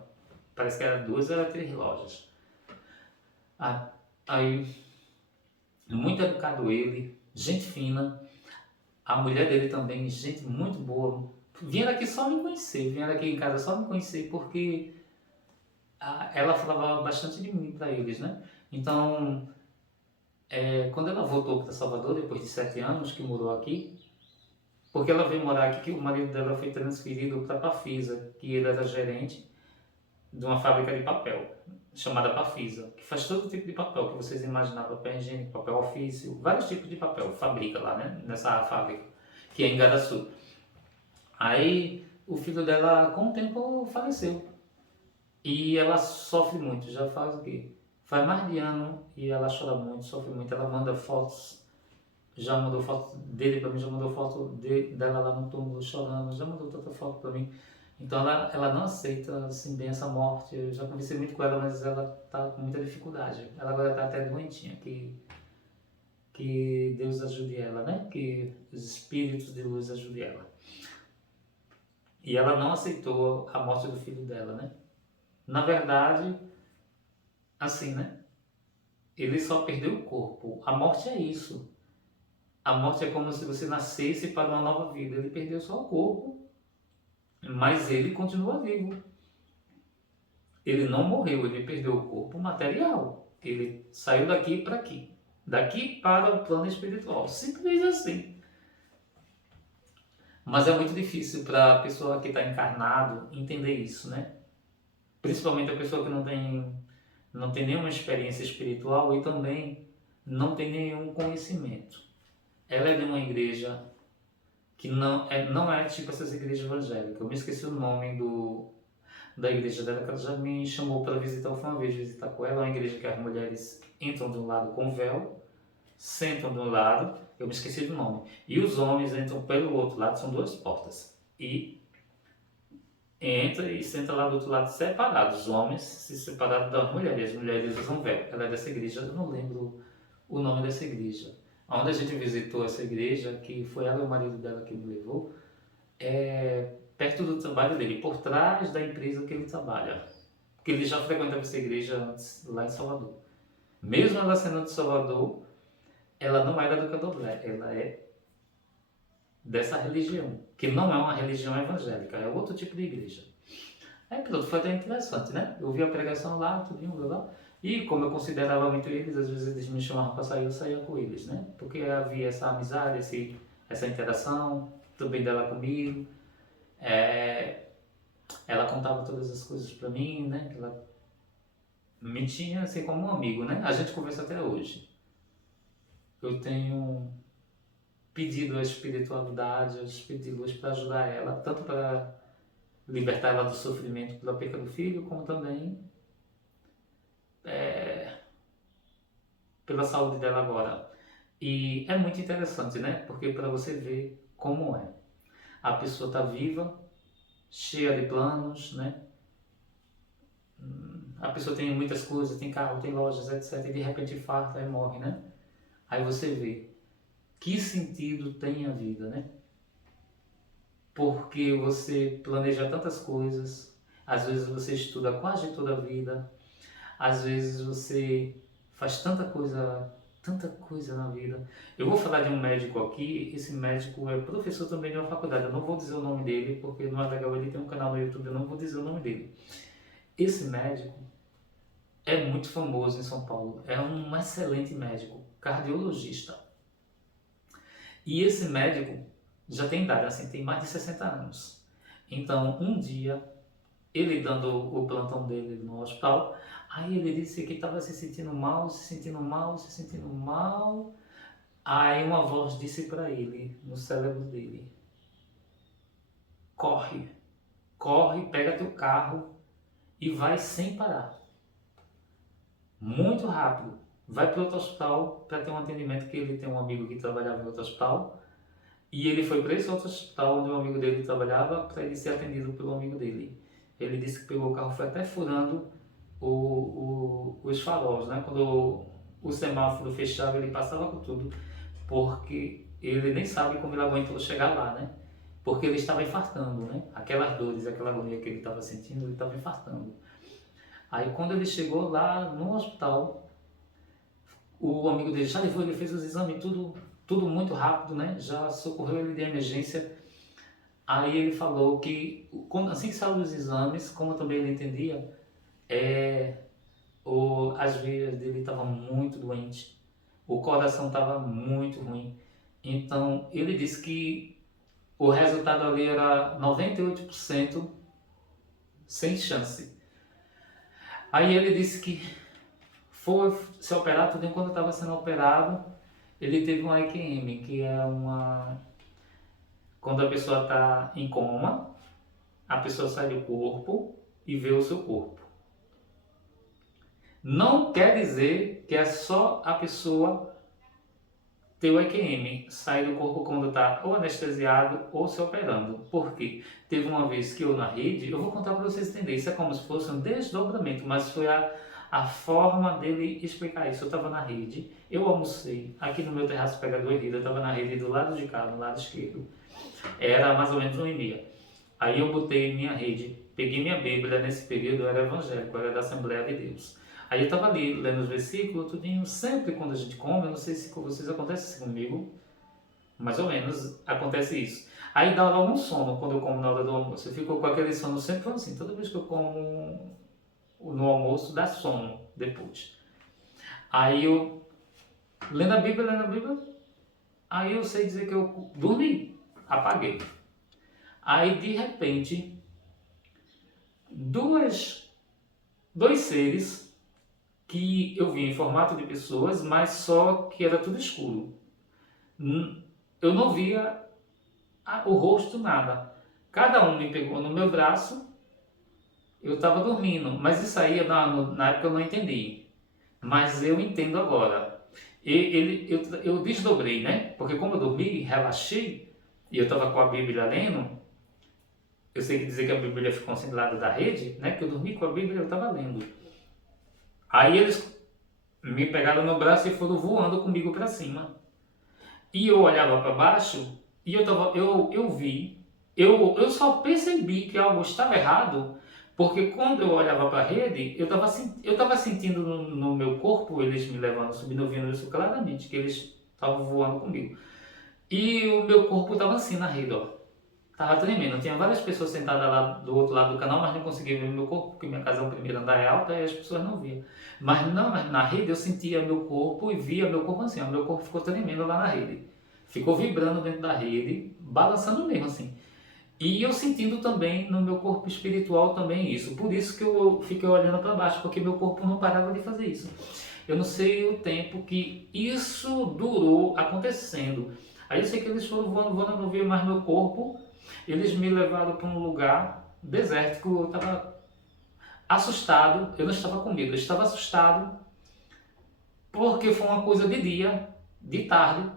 parece que era 2 ou 3 lojas. Aí, muito educado ele, gente fina. A mulher dele também, gente muito boa. Vieram aqui só me conhecer, vieram aqui em casa só me conhecer porque ela falava bastante de mim para eles, né? Então, quando ela voltou para Salvador, depois de 7 anos que morou aqui, porque ela veio morar aqui, que o marido dela foi transferido para Pafisa, que ele era gerente de uma fábrica de papel, chamada Pafisa, que faz todo tipo de papel que vocês imaginam, papel higiênico, papel ofício, vários tipos de papel, fabrica lá, né? Nessa fábrica, que é em Garaçu. Aí, o filho dela, com o tempo, faleceu. E ela sofre muito, já faz o quê? Faz mais de ano e ela chora muito, sofre muito. Ela manda fotos, já mandou foto dele para mim, já mandou foto dela lá no túmulo chorando, já mandou tanta foto para mim. Então ela não aceita assim bem essa morte. Eu já conversei muito com ela, mas ela está com muita dificuldade. Ela agora está até doentinha, que Deus ajude ela, né? Que os espíritos de luz ajudem ela. E ela não aceitou a morte do filho dela, né? Na verdade, assim, né? Ele só perdeu o corpo. A morte é isso. A morte é como se você nascesse para uma nova vida. Ele perdeu só o corpo, mas ele continua vivo. Ele não morreu, ele perdeu o corpo material. Ele saiu daqui para aqui. Daqui para o plano espiritual. Simples assim. Mas é muito difícil para a pessoa que está encarnado entender isso, né? Principalmente a pessoa que não tem nenhuma experiência espiritual e também não tem nenhum conhecimento. Ela é de uma igreja que não é tipo essas igrejas evangélicas. Eu me esqueci o nome da igreja dela, que ela já me chamou para visitar. Eu fui uma vez visitar com ela. É uma igreja que as mulheres entram de um lado com véu, sentam de um lado, eu me esqueci do nome, e os homens entram pelo outro lado, são duas portas. E entra e senta lá do outro lado separados. Os homens se separaram das mulheres, as mulheres usam véu. Ela é dessa igreja, eu não lembro o nome dessa igreja. Onde a gente visitou essa igreja, que foi ela e o marido dela que me levou, é perto do trabalho dele, por trás da empresa que ele trabalha. Porque ele já frequentava essa igreja antes, lá em Salvador. Mesmo ela sendo de Salvador, ela não era do Candomblé, ela é dessa religião, que não é uma religião evangélica, é outro tipo de igreja. Aí pronto, foi até interessante, né? Eu vi a pregação lá, tudinho, lá. E como eu considerava muito eles, às vezes eles me chamavam para sair, eu saía com eles, né? Porque havia essa amizade, essa interação, também dela comigo. É, ela contava todas as coisas para mim, né? Ela me tinha assim como um amigo, né? A gente conversa até hoje. Eu tenho pedido a espiritualidade, a espírito de luz para ajudar ela, tanto para libertar ela do sofrimento pela perda do filho, como também pela saúde dela agora. E é muito interessante, né? Porque para você ver como é. A pessoa está viva, cheia de planos, né? A pessoa tem muitas coisas, tem carro, tem lojas, etc. E de repente infarta e morre, né? Aí você vê que sentido tem a vida, né? Porque você planeja tantas coisas, às vezes você estuda quase toda a vida, às vezes você faz tanta coisa na vida. Eu vou falar de um médico aqui, esse médico é professor também de uma faculdade, eu não vou dizer o nome dele, porque não é legal, ele tem um canal no YouTube, eu não vou dizer o nome dele. Esse médico é muito famoso em São Paulo, é um excelente médico, cardiologista. E esse médico já tem idade, assim, tem mais de 60 anos. Então, um dia, ele dando o plantão dele no hospital, aí ele disse que estava se sentindo mal, se sentindo mal, se sentindo mal. Aí uma voz disse para ele, no cérebro dele: corre, corre, pega teu carro e vai sem parar. Muito rápido. Vai para outro hospital para ter um atendimento, que ele tem um amigo que trabalhava em outro hospital. E ele foi para esse outro hospital onde um amigo dele trabalhava para ele ser atendido pelo amigo dele. Ele disse que pegou o carro, foi até furando os faróis, né? Quando o semáforo fechava, ele passava com tudo, porque ele nem sabe como ele aguentou chegar lá, né? Porque ele estava infartando, né? Aquelas dores, aquela agonia que ele estava sentindo, ele estava infartando. Aí quando ele chegou lá no hospital, o amigo dele já levou, ele fez os exames, tudo muito rápido, né? Já socorreu ele de emergência. Aí ele falou que, assim que saiu dos exames, como também ele entendia, as veias dele estavam muito doentes, o coração estava muito ruim. Então ele disse que o resultado ali era 98% sem chance. Aí ele disse que foi se operar, tudo enquanto estava sendo operado, ele teve uma EQM, que é quando a pessoa está em coma, a pessoa sai do corpo e vê o seu corpo. Não quer dizer que é só a pessoa ter o EQM, sair do corpo quando está ou anestesiado ou se operando. Por quê? Teve uma vez que eu na rede, eu vou contar para vocês entenderem, isso é como se fosse um desdobramento, mas foi a forma dele explicar isso. Eu estava na rede, eu almocei, aqui no meu terraço pegador erguido, eu estava na rede do lado de cá, no lado esquerdo. Era mais ou menos 1h30. Aí eu botei minha rede, peguei minha Bíblia, nesse período eu era evangélico, eu era da Assembleia de Deus. Aí eu estava ali lendo os versículos, tudinho, sempre quando a gente come, eu não sei se com vocês acontece assim comigo, mais ou menos acontece isso. Aí dá logo um sono quando eu como na hora do almoço. Eu fico com aquele sono sempre assim, toda vez que eu como no almoço dá sono depois. Aí eu, lendo a Bíblia, aí eu sei dizer que eu dormi, apaguei. Aí de repente, dois seres que eu vi em formato de pessoas, mas só que era tudo escuro. Eu não via o rosto, nada. Cada um me pegou no meu braço, eu estava dormindo, mas isso aí na época eu não entendi. Mas eu entendo agora. Eu desdobrei, né? Porque como eu dormi, relaxei, e eu estava com a Bíblia lendo, eu sei que dizer que a Bíblia ficou assim do lado da rede, né? Que eu dormi com a Bíblia e eu estava lendo. Aí eles me pegaram no braço e foram voando comigo para cima. E eu olhava para baixo e eu vi, eu só percebi que algo estava errado, porque quando eu olhava para a rede, eu tava sentindo no meu corpo eles me levando, subindo, eu vendo isso claramente, que eles estavam voando comigo. E o meu corpo estava assim na rede, ó. Tava tremendo. Tinha várias pessoas sentadas lá do outro lado do canal, mas não conseguia ver meu corpo, porque minha casa é o primeiro andar é alta e as pessoas não viam. Mas não, na rede eu sentia meu corpo e via meu corpo assim, ó. Meu corpo ficou tremendo lá na rede. Ficou vibrando dentro da rede, balançando mesmo assim. E eu sentindo também no meu corpo espiritual também isso. Por isso que eu fiquei olhando para baixo, porque meu corpo não parava de fazer isso. Eu não sei o tempo que isso durou acontecendo. Aí eu sei que eles foram voando, eu não via mais meu corpo. Eles me levaram para um lugar desértico, eu estava assustado, eu não estava com medo, eu estava assustado porque foi uma coisa de dia, de tarde,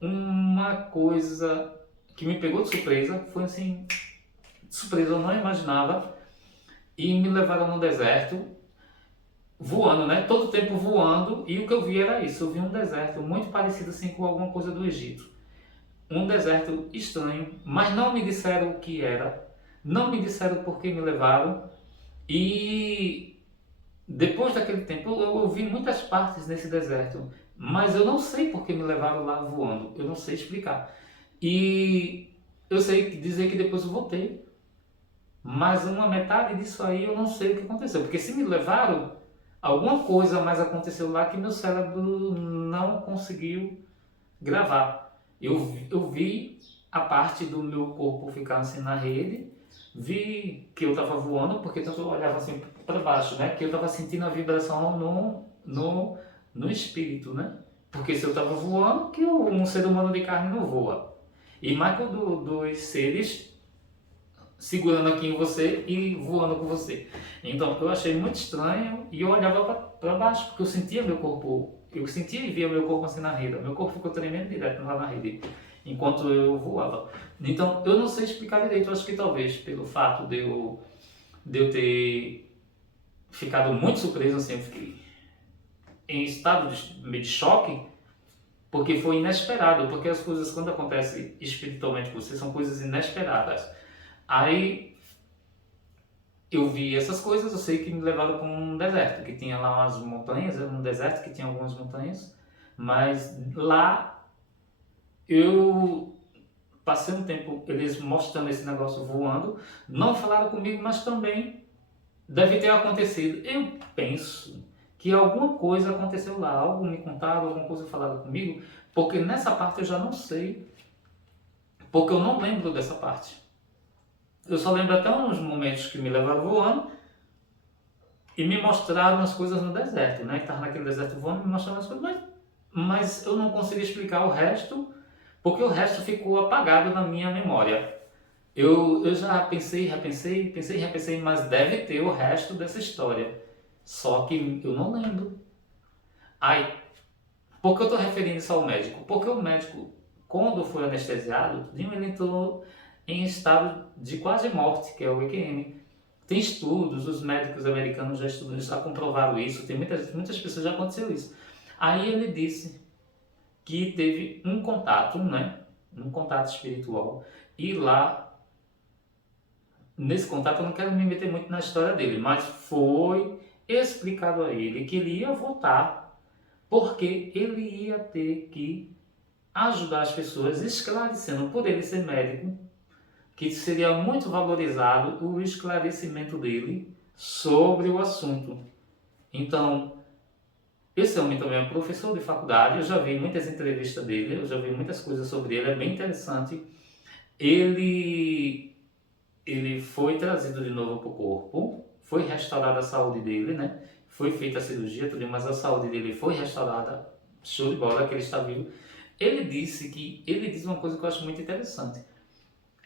uma coisa que me pegou de surpresa, foi assim, de surpresa, eu não imaginava, e me levaram no deserto, voando, né? Todo o tempo voando, e o que eu vi era isso, eu vi um deserto muito parecido assim com alguma coisa do Egito. Um deserto estranho, mas não me disseram o que era, não me disseram por que me levaram, e depois daquele tempo eu vi muitas partes nesse deserto, mas eu não sei por que me levaram lá voando, eu não sei explicar. E eu sei dizer que depois eu voltei, mas uma metade disso aí eu não sei o que aconteceu, porque se me levaram, alguma coisa mais aconteceu lá que meu cérebro não conseguiu gravar. Eu vi a parte do meu corpo ficar assim na rede, vi que eu estava voando, porque tanto eu olhava assim para baixo, né? Que eu estava sentindo a vibração no espírito, né? Porque se eu estava voando, que um ser humano de carne não voa. E mais que dos seres segurando aqui em você e voando com você. Então eu achei muito estranho e eu olhava para baixo, porque eu sentia meu corpo, eu sentia e via meu corpo assim na rede. Meu corpo ficou tremendo direto lá na rede, enquanto eu voava. Então eu não sei explicar direito, eu acho que talvez pelo fato de eu ter ficado muito surpreso, assim, eu fiquei em estado de choque, porque foi inesperado, porque as coisas quando acontecem espiritualmente com você são coisas inesperadas. Aí eu vi essas coisas, eu sei que me levaram para um deserto, que tinha lá umas montanhas, era um deserto que tinha algumas montanhas, mas lá eu passei um tempo, eles mostrando esse negócio voando, não falaram comigo, mas também deve ter acontecido. Eu penso que alguma coisa aconteceu lá, algo me contaram, alguma coisa falaram comigo, porque nessa parte eu já não sei, porque eu não lembro dessa parte. Eu só lembro até uns momentos que me levaram voando e me mostraram as coisas no deserto, né? Que estava naquele deserto voando, me mostraram as coisas, mas eu não consigo explicar o resto, porque o resto ficou apagado na minha memória. Eu já pensei, repensei, mas deve ter o resto dessa história. Só que eu não lembro. Aí, por que eu estou referindo isso ao médico? Porque o médico, quando foi anestesiado, ele entrou em estado de quase morte, que é o EQM. Tem estudos, os médicos americanos já estudam, já comprovaram isso, tem muitas pessoas já aconteceu isso. Aí ele disse que teve um contato, né? Um contato espiritual. E lá, nesse contato, eu não quero me meter muito na história dele, mas foi explicado a ele que ele ia votar porque ele ia ter que ajudar as pessoas, esclarecendo, por ele ser médico, que seria muito valorizado o esclarecimento dele sobre o assunto. Então, esse homem também é professor de faculdade, eu já vi muitas entrevistas dele, eu já vi muitas coisas sobre ele, é bem interessante. Ele, ele foi trazido de novo para o corpo, foi restaurada a saúde dele, né? Foi feita a cirurgia, tudo, mas a saúde dele foi restaurada, show de bola, que ele está vivo. Ele diz uma coisa que eu acho muito interessante.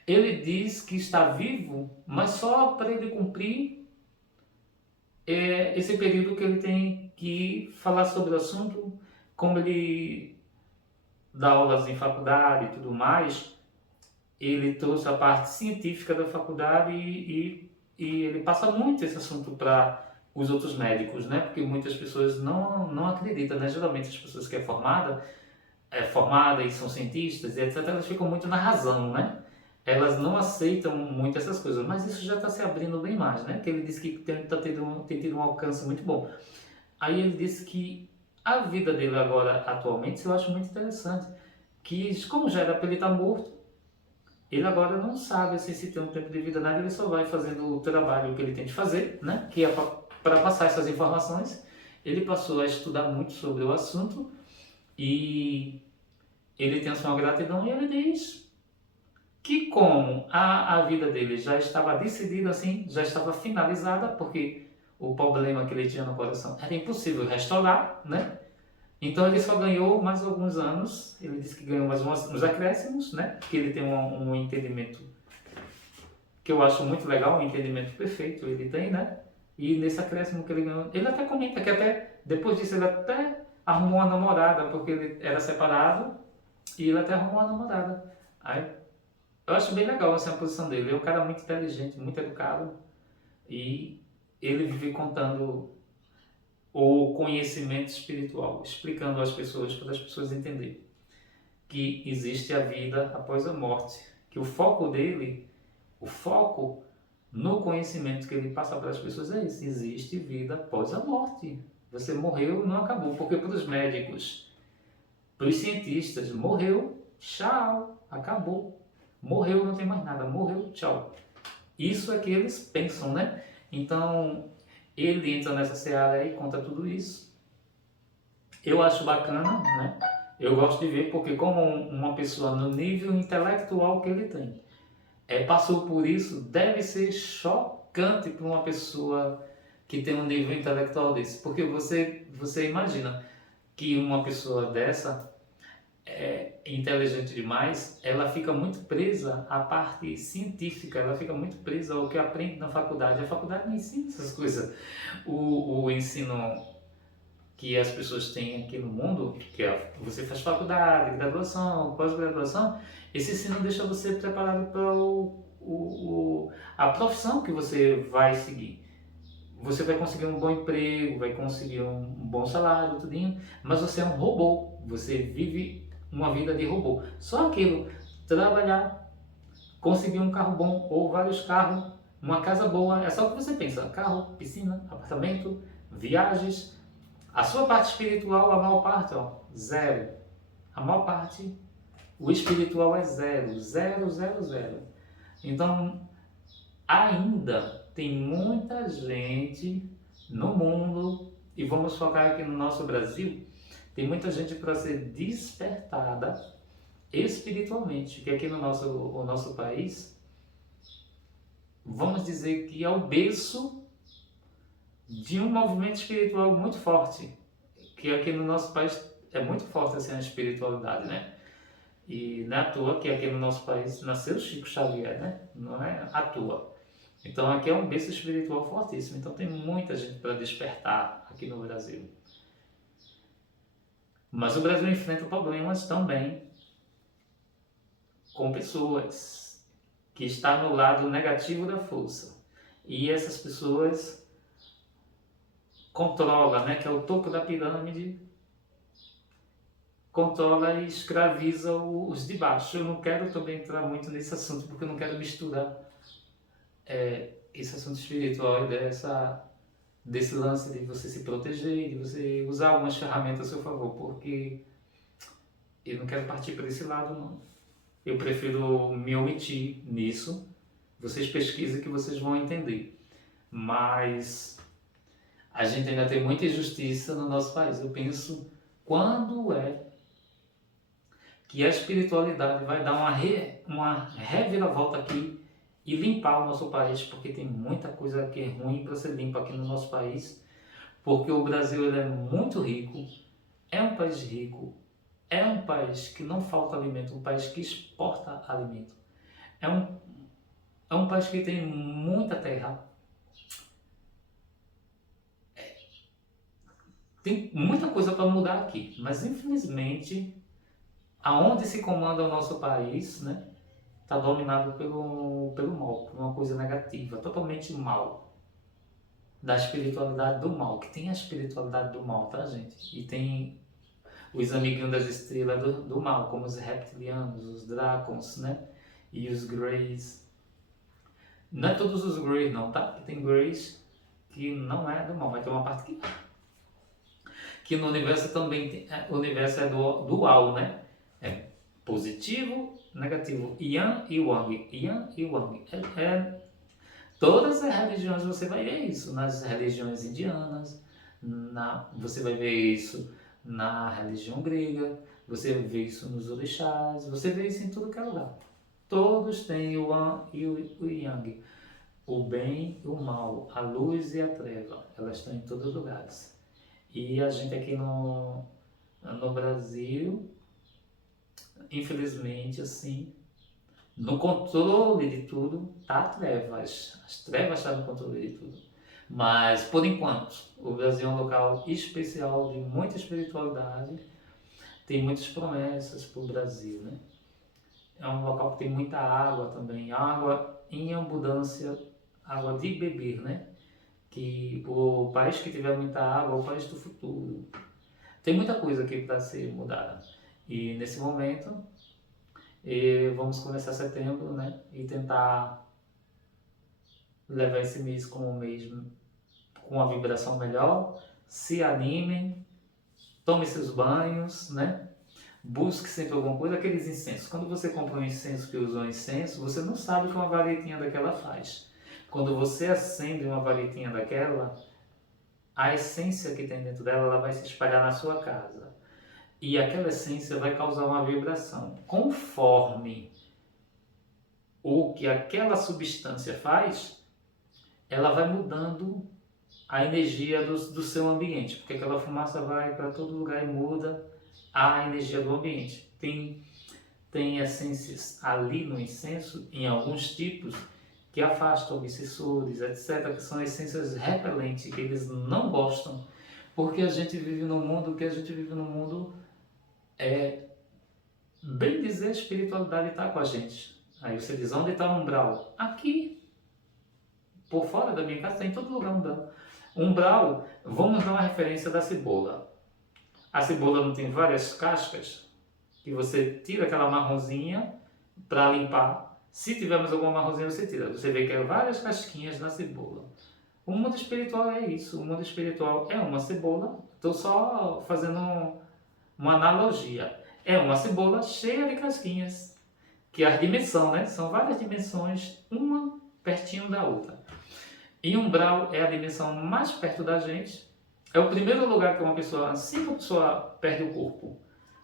Ele diz que está vivo, mas só para ele cumprir esse período que ele tem que falar sobre o assunto, como ele dá aulas em faculdade e tudo mais, ele trouxe a parte científica da faculdade e ele passa muito esse assunto para os outros médicos, né? Porque muitas pessoas não acreditam, né? Geralmente as pessoas que é formada e são cientistas e etc, elas ficam muito na razão, né? Elas não aceitam muito essas coisas, mas isso já está se abrindo bem mais, né? Que ele disse que tem tido um alcance muito bom. Aí ele disse que a vida dele agora, atualmente, eu acho muito interessante, que como já era para ele estar morto, ele agora não sabe assim, se tem um tempo de vida nada, ele só vai fazendo o trabalho que ele tem de fazer, né? Que é para passar essas informações. Ele passou a estudar muito sobre o assunto e ele tem a sua gratidão e ele diz que como a vida dele já estava decidida assim, já estava finalizada, porque o problema que ele tinha no coração era impossível restaurar, né? Então ele só ganhou mais alguns anos, ele disse que ganhou mais uns acréscimos, né? Que ele tem um entendimento que eu acho muito legal, um entendimento perfeito ele tem, né? E nesse acréscimo que ele ganhou, ele até comenta que até, depois disso ele até arrumou uma namorada, porque ele era separado, e ele até arrumou uma namorada. Aí, eu acho bem legal assim, a posição dele, ele é um cara muito inteligente, muito educado, e ele vive contando o conhecimento espiritual, explicando às pessoas, para as pessoas entenderem que existe a vida após a morte, que o foco no conhecimento que ele passa para as pessoas é isso, existe vida após a morte. Você morreu e não acabou, porque para os médicos, para os cientistas, morreu, tchau, acabou. Morreu, não tem mais nada, morreu, tchau. Isso é que eles pensam, né? Então, ele entra nessa seara e conta tudo isso. Eu acho bacana, né? Eu gosto de ver porque como uma pessoa no nível intelectual que ele tem, passou por isso, deve ser chocante para uma pessoa que tem um nível intelectual desse. Porque você imagina que uma pessoa dessa inteligente demais, ela fica muito presa à parte científica, ela fica muito presa ao que aprende na faculdade. A faculdade não ensina essas coisas. O ensino que as pessoas têm aqui no mundo, que você faz faculdade, graduação, pós-graduação, esse ensino deixa você preparado para a profissão que você vai seguir. Você vai conseguir um bom emprego, vai conseguir um bom salário, tudinho, mas você é um robô, você vive uma vida de robô. Só aquilo, trabalhar, conseguir um carro bom ou vários carros, uma casa boa, é só o que você pensa: carro, piscina, apartamento, viagens. A sua parte espiritual, a maior parte, zero. A maior parte, o espiritual é zero, zero, zero, zero. Então, ainda tem muita gente no mundo, e vamos focar aqui no nosso Brasil, tem muita gente para ser despertada espiritualmente, que aqui no o nosso país, vamos dizer que é o berço de um movimento espiritual muito forte, que aqui no nosso país é muito forte assim, a espiritualidade, né? E não é à toa que aqui no nosso país nasceu Chico Xavier, né? Não é à toa. Então aqui é um berço espiritual fortíssimo, então tem muita gente para despertar aqui no Brasil. Mas o Brasil enfrenta problemas também com pessoas que estão no lado negativo da força. E essas pessoas controla, né, que é o topo da pirâmide, controla e escraviza os de baixo. Eu não quero também entrar muito nesse assunto, porque eu não quero misturar esse assunto espiritual e desse lance de você se proteger, de você usar algumas ferramentas a seu favor, porque eu não quero partir para esse lado, não. Eu prefiro me omitir nisso. Vocês pesquisem que vocês vão entender. Mas a gente ainda tem muita injustiça no nosso país. Eu penso, quando é que a espiritualidade vai dar uma reviravolta aqui e limpar o nosso país, porque tem muita coisa que é ruim para ser limpa aqui no nosso país, porque o Brasil ele é muito rico, é um país rico, é um país que não falta alimento, um país que exporta alimento, é um, é um país que tem muita terra, tem muita coisa para mudar aqui, mas infelizmente aonde se comanda o nosso país, né, está dominado pelo mal, por uma coisa negativa, totalmente mal, da espiritualidade do mal, que tem a espiritualidade do mal, tá, gente? E tem os amiguinhos das estrelas do mal, como os reptilianos, os dracons, né? E os greys. Não é todos os greys não, tá? Tem greys que não é do mal, vai ter uma parte que no universo também tem, o universo é dual, né? É positivo, negativo, Yang e Yang, Yang e Yang. Todas as religiões você vai ver isso, nas religiões indianas, você vai ver isso na religião grega, você vê isso nos orixás, você vê isso em tudo que é lugar. Todos têm o Yin e o Yang, o bem e o mal, a luz e a treva, elas estão em todos os lugares. E a gente aqui no Brasil, infelizmente, assim, no controle de tudo está trevas. As trevas estão no controle de tudo. Mas, por enquanto, o Brasil é um local especial de muita espiritualidade. Tem muitas promessas para o Brasil, né? É um local que tem muita água também. Água em abundância, água de beber, né? Que o país que tiver muita água é o país do futuro. Tem muita coisa aqui para ser mudada. E nesse momento, vamos começar setembro, né? E tentar levar esse mês como um mês com uma vibração melhor. Se animem, tome seus banhos, né? Busque sempre alguma coisa, aqueles incensos. Quando você compra um incenso que usa um incenso, você não sabe o que uma varetinha daquela faz. Quando você acende uma varetinha daquela, a essência que tem dentro dela, ela vai se espalhar na sua casa. E aquela essência vai causar uma vibração. Conforme o que aquela substância faz, ela vai mudando a energia do seu ambiente, porque aquela fumaça vai para todo lugar e muda a energia do ambiente. Tem essências ali no incenso, em alguns tipos, que afastam obsessores, etc., que são essências repelentes, que eles não gostam, porque a gente vive num mundo, bem dizer, a espiritualidade está com a gente. Aí você diz, onde está o umbral? Aqui, por fora da minha casa, está em todo lugar umbral. Umbral, vamos dar uma referência da cebola. A cebola não tem várias cascas? Que você tira aquela marronzinha para limpar. Se tivermos alguma marronzinha, você tira. Você vê que é várias casquinhas na cebola. O mundo espiritual é isso. O mundo espiritual é uma cebola. Estou só fazendo uma analogia. É uma cebola cheia de casquinhas. Que é a dimensão, né? São várias dimensões, uma pertinho da outra. E umbral é a dimensão mais perto da gente. É o primeiro lugar que uma pessoa, assim que a pessoa perde o corpo,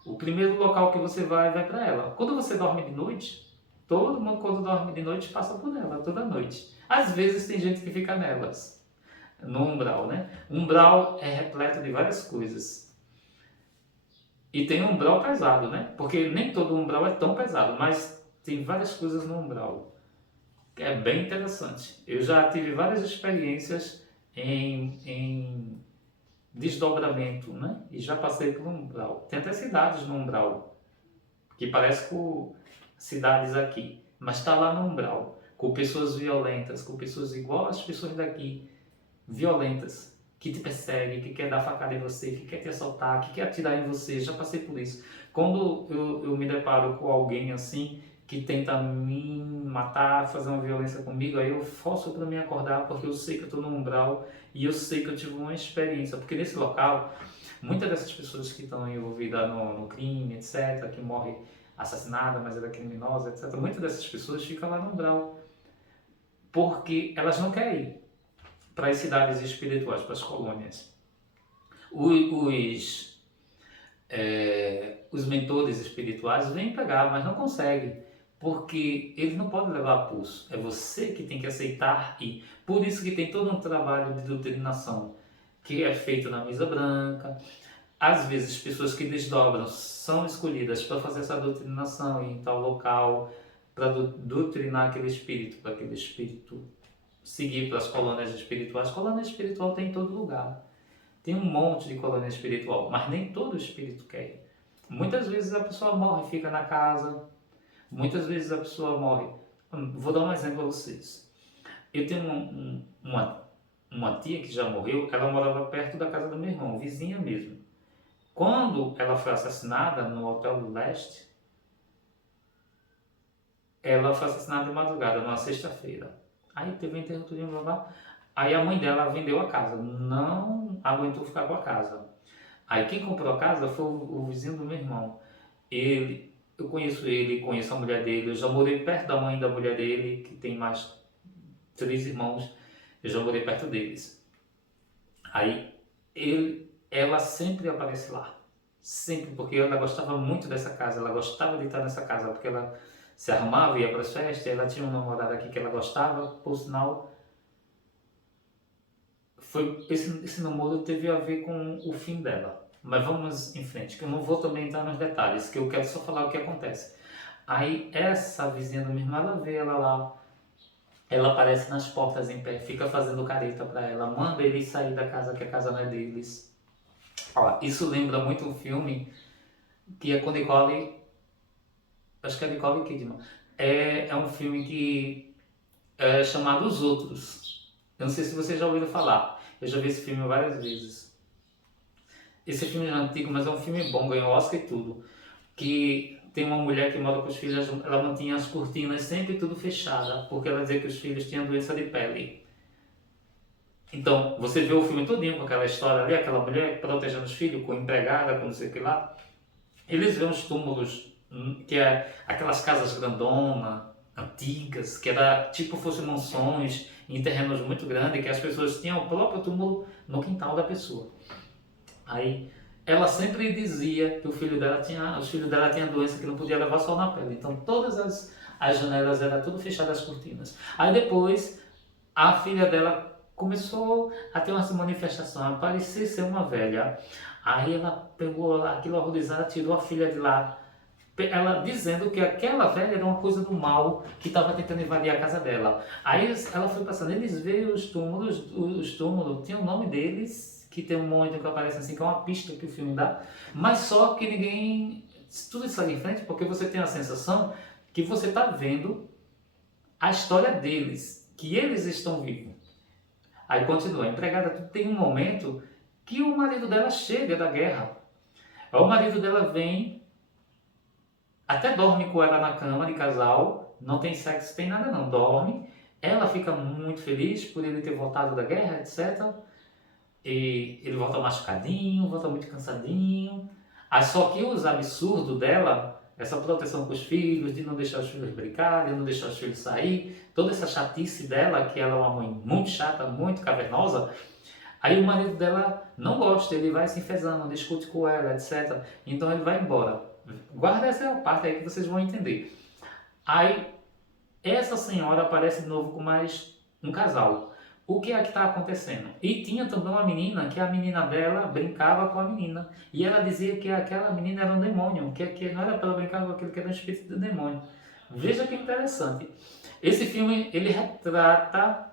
o primeiro local que você vai para ela. Quando você dorme de noite, todo mundo quando dorme de noite passa por ela, toda noite. Às vezes tem gente que fica nelas, no umbral, né? Umbral é repleto de várias coisas. E tem um umbral pesado, né? Porque nem todo umbral é tão pesado, mas tem várias coisas no umbral. É bem interessante. Eu já tive várias experiências em desdobramento, né? E já passei por um umbral. Tem até cidades no umbral, que parece com cidades aqui, mas está lá no umbral, com pessoas violentas, com pessoas igual às pessoas daqui, violentas, que te perseguem, que quer dar facada em você, que quer te assaltar, que quer atirar em você. Já passei por isso. Quando eu me deparo com alguém assim, que tenta me matar, fazer uma violência comigo, aí eu forço para me acordar porque eu sei que eu estou no umbral e eu sei que eu tive uma experiência, porque nesse local, muitas dessas pessoas que estão envolvidas no crime, etc., que morre assassinada, mas ela é criminosa, etc., muitas dessas pessoas ficam lá no umbral porque elas não querem ir para as cidades espirituais, para as colônias. Os mentores espirituais vêm pegar, mas não conseguem, porque eles não podem levar a pulso. É você que tem que aceitar ir. Por isso que tem todo um trabalho de doutrinação que é feito na mesa branca. Às vezes, pessoas que desdobram são escolhidas para fazer essa doutrinação em tal local, para doutrinar aquele espírito, para aquele espírito seguir para as colônias espirituais. Colônia espiritual tem em todo lugar. Tem um monte de colônia espiritual, mas nem todo espírito quer ir. Muitas vezes a pessoa morre e fica na casa. Muitas vezes a pessoa morre. Vou dar um exemplo a vocês. Eu tenho uma tia que já morreu, ela morava perto da casa do meu irmão, vizinha mesmo. Quando ela foi assassinada no Hotel do Leste, ela foi assassinada de madrugada, numa sexta-feira. Aí teve um enterro tudinho, blá blá. Aí a mãe dela vendeu a casa, não aguentou ficar com a casa. Aí quem comprou a casa foi o vizinho do meu irmão. Eu conheço ele, conheço a mulher dele, eu já morei perto da mãe da mulher dele, que tem mais 3 irmãos, eu já morei perto deles. Aí ela sempre aparece lá, sempre, porque ela gostava muito dessa casa, ela gostava de estar nessa casa, porque ela se arrumava, ia para as festas, ela tinha um namorado aqui que ela gostava, por sinal, esse namoro teve a ver com o fim dela. Mas vamos em frente, que eu não vou também entrar nos detalhes, que eu quero só falar o que acontece. Aí essa vizinha da minha irmã, ela vê ela lá, ela aparece nas portas em pé, fica fazendo careta para ela, manda eles sair da casa, que a casa não é deles. Ó, isso lembra muito um filme que é com Nicole, acho que é Nicole Kidman. É um filme que é chamado Os Outros. Eu não sei se você já ouviu falar, eu já vi esse filme várias vezes. Esse filme é antigo, mas é um filme bom, ganhou Oscar e tudo. Que tem uma mulher que mora com os filhos, ela mantinha as cortinas sempre tudo fechada, porque ela dizia que os filhos tinham doença de pele. Então, você vê o filme todinho com aquela história ali, aquela mulher protegendo os filhos, com empregada, com não sei o que lá. Eles vêem os túmulos, que é aquelas casas grandonas, antigas, que era tipo fossem mansões em terrenos muito grandes, que as pessoas tinham o próprio túmulo no quintal da pessoa. Aí ela sempre dizia que os filhos dela tinham doença que não podia levar sol na pele. Então todas as janelas eram tudo fechadas, as cortinas. Aí depois a filha dela começou a ter uma manifestação, a parecer ser uma velha. Aí ela pegou aquilo horrorizada, tirou a filha de lá. Ela dizendo que aquela velha era uma coisa do mal que estava tentando invadir a casa dela. Aí ela foi passando, eles veem os túmulos tinham o nome deles, que tem um monte que aparece assim, que é uma pista que o filme dá, mas só que ninguém, tudo isso ali em frente, porque você tem a sensação que você está vendo a história deles, que eles estão vivos. Aí continua, a empregada tem um momento que o marido dela chega da guerra. Aí o marido dela vem, até dorme com ela na cama de casal, não tem sexo, tem nada não, dorme. Ela fica muito feliz por ele ter voltado da guerra, etc. E ele volta machucadinho, volta muito cansadinho. Aí só que os absurdos dela, essa proteção com os filhos, de não deixar os filhos brincar, de não deixar os filhos sair, toda essa chatice dela, que ela é uma mãe muito chata, muito cavernosa, aí o marido dela não gosta, ele vai se enfesando, discute com ela, etc. Então ele vai embora. Guarda essa parte aí que vocês vão entender. Aí essa senhora aparece de novo com mais um casal. O que é que está acontecendo? E tinha também uma menina, que a menina dela brincava com a menina. E ela dizia que aquela menina era um demônio, que não era para ela brincar com aquilo que era um espírito de demônio. Veja que interessante. Esse filme, ele retrata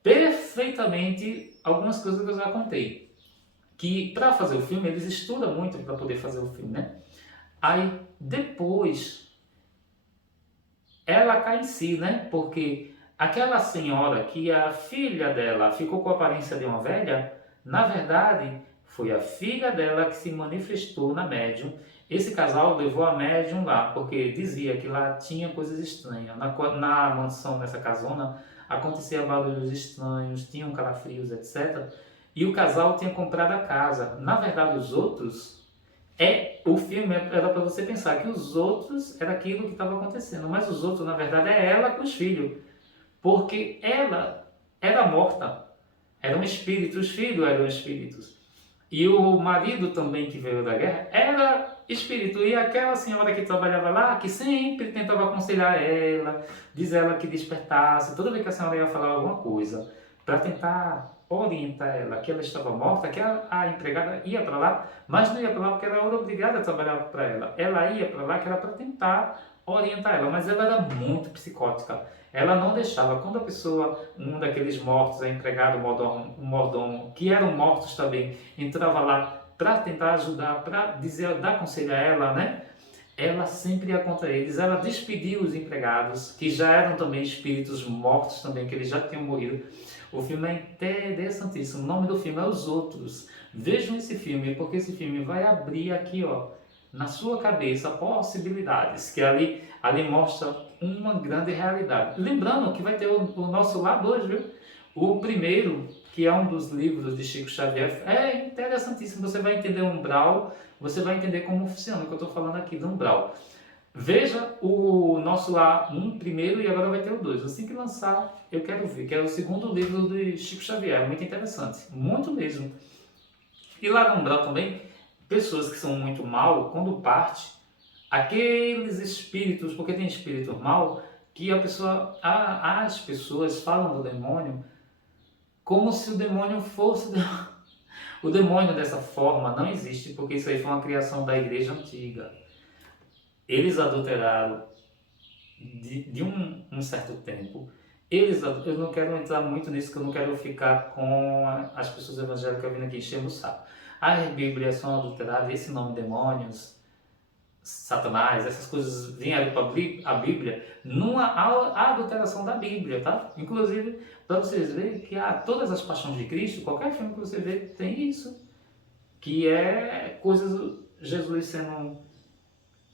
perfeitamente algumas coisas que eu já contei. Que para fazer o filme, eles estudam muito para poder fazer o filme, né? Aí, depois, ela cai em si, né? Porque aquela senhora que a filha dela ficou com a aparência de uma velha, na verdade, foi a filha dela que se manifestou na médium Esse casal levou a médium lá, porque dizia que lá tinha coisas estranhas. Na mansão, nessa casona, acontecia barulhos estranhos, tinham calafrios, etc. E o casal tinha comprado a casa. Na verdade, os outros, o filme era para você pensar que os outros era aquilo que estava acontecendo, mas os outros, na verdade, é ela com os filhos, porque ela era morta, era um espírito, os filhos eram espíritos. E o marido também que veio da guerra era espírito. E aquela senhora que trabalhava lá, que sempre tentava aconselhar ela, dizer ela que despertasse, toda vez que a senhora ia falar alguma coisa, para tentar orientar ela que ela estava morta, que a empregada ia para lá, mas não ia para lá porque ela era obrigada a trabalhar para ela. Ela ia para lá que era para tentar orientar ela, mas ela era muito psicótica. Ela não deixava, quando a pessoa, um daqueles mortos, a empregada, o mordomo, que eram mortos também, entrava lá para tentar ajudar, para dizer, dar conselho a ela, né? Ela sempre ia contra eles, ela despedia os empregados, que já eram também espíritos mortos também, que eles já tinham morrido. O filme é interessantíssimo, o nome do filme é Os Outros. Vejam esse filme, porque esse filme vai abrir aqui, ó, na sua cabeça, possibilidades, que ali mostra uma grande realidade. Lembrando que vai ter o nosso lado hoje, viu? O primeiro, que é um dos livros de Chico Xavier, é interessantíssimo. Você vai entender o umbral, você vai entender como funciona o que eu estou falando aqui do umbral. Veja o nosso lá, primeiro, e agora vai ter o 2. Assim que lançar, eu quero ver, que é o segundo livro de Chico Xavier. É muito interessante, muito mesmo. E lá no umbral também, pessoas que são muito mal, quando parte, aqueles espíritos, porque tem espírito mal, que as pessoas falam do demônio como se o demônio fosse o demônio dessa forma não existe, porque isso aí foi uma criação da igreja antiga. Eles adulteraram de um certo tempo. Eu não quero entrar muito nisso, que eu não quero ficar com as pessoas evangélicas vindo aqui enchendo o saco. As Bíblias são adulteradas, esse nome demônios, Satanás, essas coisas vieram para a Bíblia numa adulteração da Bíblia, tá? Inclusive, para vocês verem que todas as paixões de Cristo, qualquer filme que você vê tem isso, que é coisas, Jesus sendo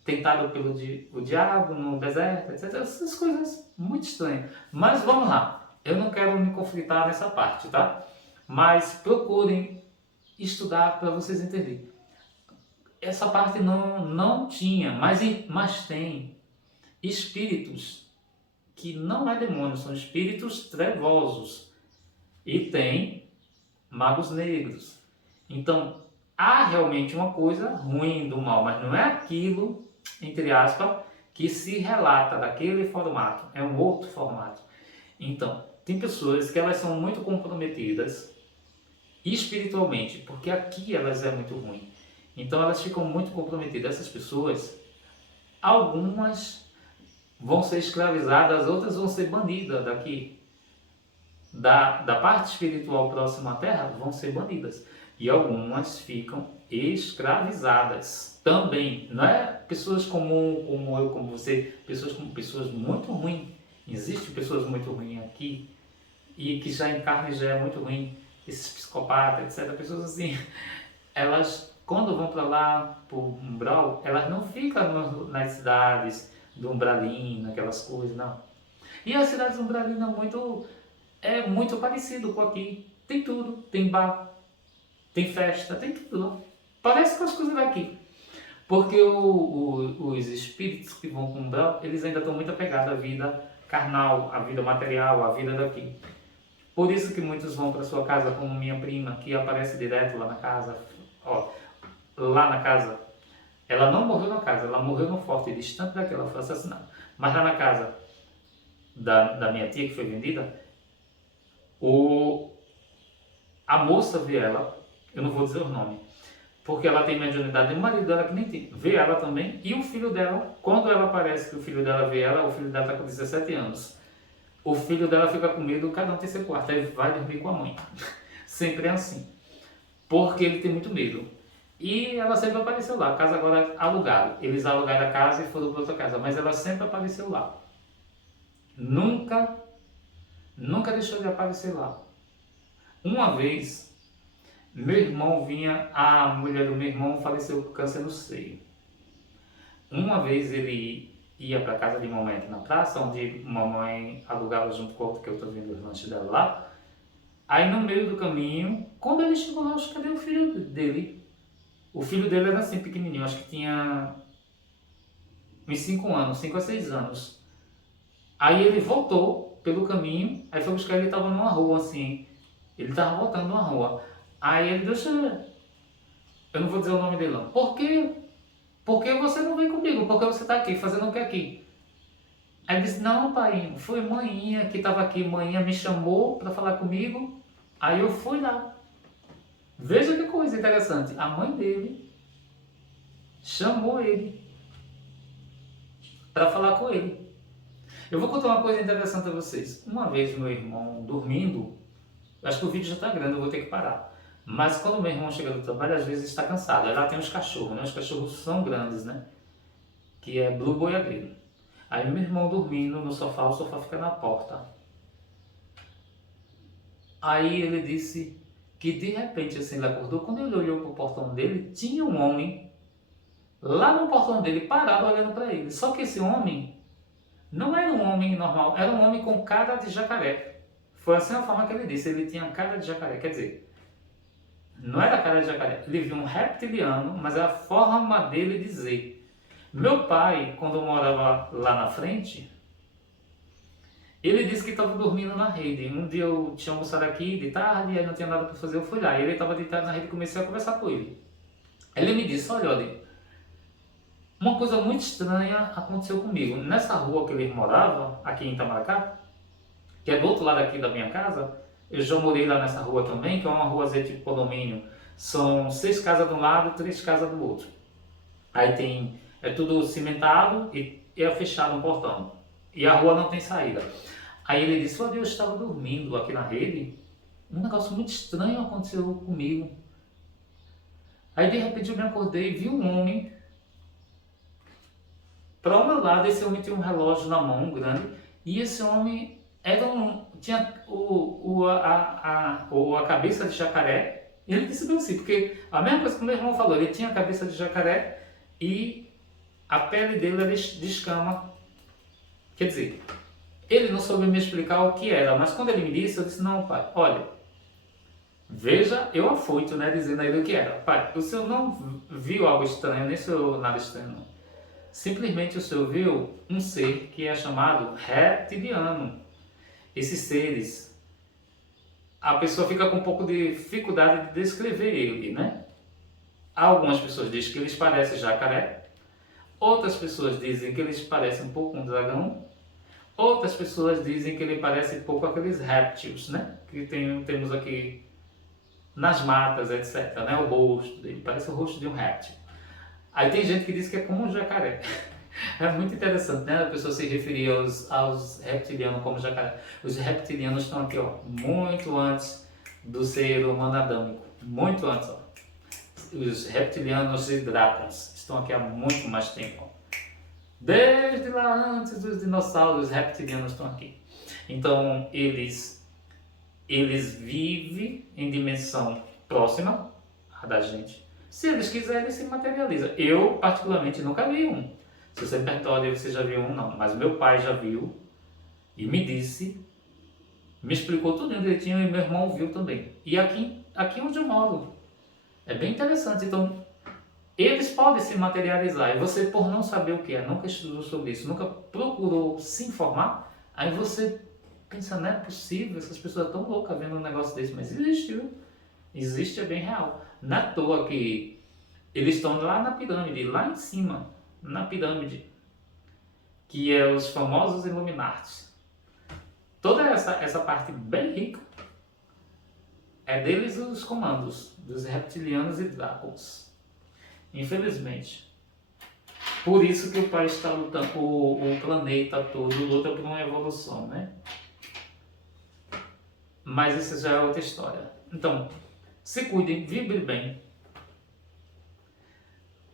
tentado pelo o diabo no deserto, etc. Essas coisas muito estranhas. Mas vamos lá, eu não quero me conflitar nessa parte, tá? Mas procurem estudar para vocês entenderem. Essa parte não tinha, mas tem espíritos que não é demônio, são espíritos trevosos. E tem magos negros. Então, há realmente uma coisa ruim do mal, mas não é aquilo, entre aspas, que se relata daquele formato. É um outro formato. Então, tem pessoas que elas são muito comprometidas espiritualmente, porque aqui elas é muito ruim. Então elas ficam muito comprometidas. Essas pessoas, algumas vão ser escravizadas, outras vão ser banidas daqui. Da parte espiritual próxima à Terra, vão ser banidas. E algumas ficam escravizadas também. Não é pessoas como eu, como você, pessoas muito ruins. Existem pessoas muito ruins aqui, e que já em carne já é muito ruim. Esses psicopatas, etc. Pessoas assim, elas, quando vão para lá, para o umbral, elas não ficam nas cidades do umbralina, aquelas coisas, não. E as cidades do umbralina é muito parecido com aqui. Tem tudo, tem bar, tem festa, tem tudo. Parece com as coisas daqui. Porque os espíritos que vão para o umbral, eles ainda estão muito apegados à vida carnal, à vida material, à vida daqui. Por isso que muitos vão para sua casa, como minha prima, que aparece direto lá na casa. Ó, lá na casa, ela não morreu na casa, ela morreu no forte, distante daquela, foi assassinada. Mas lá na casa da minha tia, que foi vendida, a moça vê ela, eu não vou dizer o nome, porque ela tem mediunidade, o marido dela que nem tem, vê ela também, e o filho dela, quando ela aparece que o filho dela vê ela, o filho dela está com 17 anos. O filho dela fica com medo, cada um tem seu quarto, aí vai dormir com a mãe. Sempre é assim. Porque ele tem muito medo. E ela sempre apareceu lá. A casa agora é alugada. Eles alugaram a casa e foram para outra casa. Mas ela sempre apareceu lá. Nunca deixou de aparecer lá. Uma vez, meu irmão vinha, a mulher do meu irmão faleceu com câncer no seio. Uma vez ele ia para casa de mamãe aqui na praça, onde mamãe alugava junto com a outra, que eu estou vendo o lanche dela lá. Aí no meio do caminho, quando ele chegou lá, cadê o filho dele? O filho dele era assim, pequenininho, acho que tinha uns 5 anos, 5 a 6 anos. Aí ele voltou pelo caminho, aí foi buscar, ele estava numa rua assim, ele estava voltando numa rua. Aí ele disse, eu não vou dizer o nome dele não, por quê? Por que você não vem comigo? Por que você está aqui, fazendo o que aqui? Aí ele disse, não pai, foi manhinha que estava aqui, manhinha me chamou para falar comigo, aí eu fui lá. Veja que coisa interessante, a mãe dele chamou ele para falar com ele. Eu vou contar uma coisa interessante a vocês. Uma vez meu irmão dormindo, acho que o vídeo já está grande, eu vou ter que parar. Mas quando meu irmão chega do trabalho, às vezes está cansado. Aí lá tem os cachorros, né? Os cachorros são grandes, né? Que é Blue Boiadeiro. Aí meu irmão dormindo no sofá, o sofá fica na porta. Aí ele disse que de repente assim ele acordou, quando ele olhou para o portão dele, tinha um homem lá no portão dele parado olhando para ele. Só que esse homem não era um homem normal, era um homem com cara de jacaré. Foi assim a forma que ele disse, ele tinha cara de jacaré, quer dizer, não era cara de jacaré, ele viu um reptiliano, mas é a forma dele dizer. Meu pai, quando eu morava lá na frente, ele disse que estava dormindo na rede. Um dia eu tinha almoçado aqui de tarde, aí não tinha nada para fazer, eu fui lá. Ele estava deitado na rede e comecei a conversar com ele. Ele me disse, olha, uma coisa muito estranha aconteceu comigo. Nessa rua que ele morava, aqui em Itamaracá, que é do outro lado aqui da minha casa, eu já morei lá nessa rua também, que é uma ruazinha tipo condomínio. São 6 casas de um lado, 3 casas do outro. Aí tem, é tudo cimentado e é fechado um portão. E a rua não tem saída. Aí ele disse, olha, eu estava dormindo aqui na rede, um negócio muito estranho aconteceu comigo. Aí de repente eu me acordei e vi um homem para o meu lado. Esse homem tinha um relógio na mão grande, e esse homem tinha a cabeça de jacaré. E ele disse bem assim, porque a mesma coisa que o meu irmão falou, ele tinha a cabeça de jacaré e a pele dele era de escama. Quer dizer, ele não soube me explicar o que era, mas quando ele me disse, eu disse, não pai, olha, veja, eu afoito, né, dizendo a ele o que era. Pai, o senhor não viu algo estranho, nem sou nada estranho não. Simplesmente o senhor viu um ser que é chamado reptiliano. Esses seres, a pessoa fica com um pouco de dificuldade de descrever ele, né? Algumas pessoas dizem que eles parecem jacaré, outras pessoas dizem que eles parecem um pouco um dragão, outras pessoas dizem que ele parece um pouco aqueles répteis, né? Que temos aqui nas matas, etc. Né? O rosto dele parece o rosto de um réptil. Aí tem gente que diz que é como um jacaré. É muito interessante, né? A pessoa se referir aos reptilianos como jacaré. Os reptilianos estão aqui, ó, muito antes do ser humano adâmico. Muito antes, ó. Os reptilianos e dragons estão aqui há muito mais tempo. Ó. Desde lá antes dos dinossauros, os reptilianos estão aqui. Então, eles vivem em dimensão próxima à da gente. Se eles quiserem, eles se materializam. Eu, particularmente, nunca vi um. Se você me perguntar, onde você já viu um, não. Mas meu pai já viu e me disse, me explicou tudo direitinho, e meu irmão viu também. E aqui onde eu moro. É bem interessante. Então, eles podem se materializar. E você, por não saber o que é, nunca estudou sobre isso, nunca procurou se informar, aí você pensa, não é possível, essas pessoas estão loucas vendo um negócio desse. Mas existe, viu? Existe, é bem real. Não é à toa que eles estão lá na pirâmide, lá em cima, na pirâmide, que é os famosos Illuminati. Toda essa parte bem rica é deles os comandos, dos reptilianos e dragons. Infelizmente. Por isso que o pai está lutando, o planeta todo luta por uma evolução, né? Mas isso já é outra história. Então, se cuidem, vibrem bem.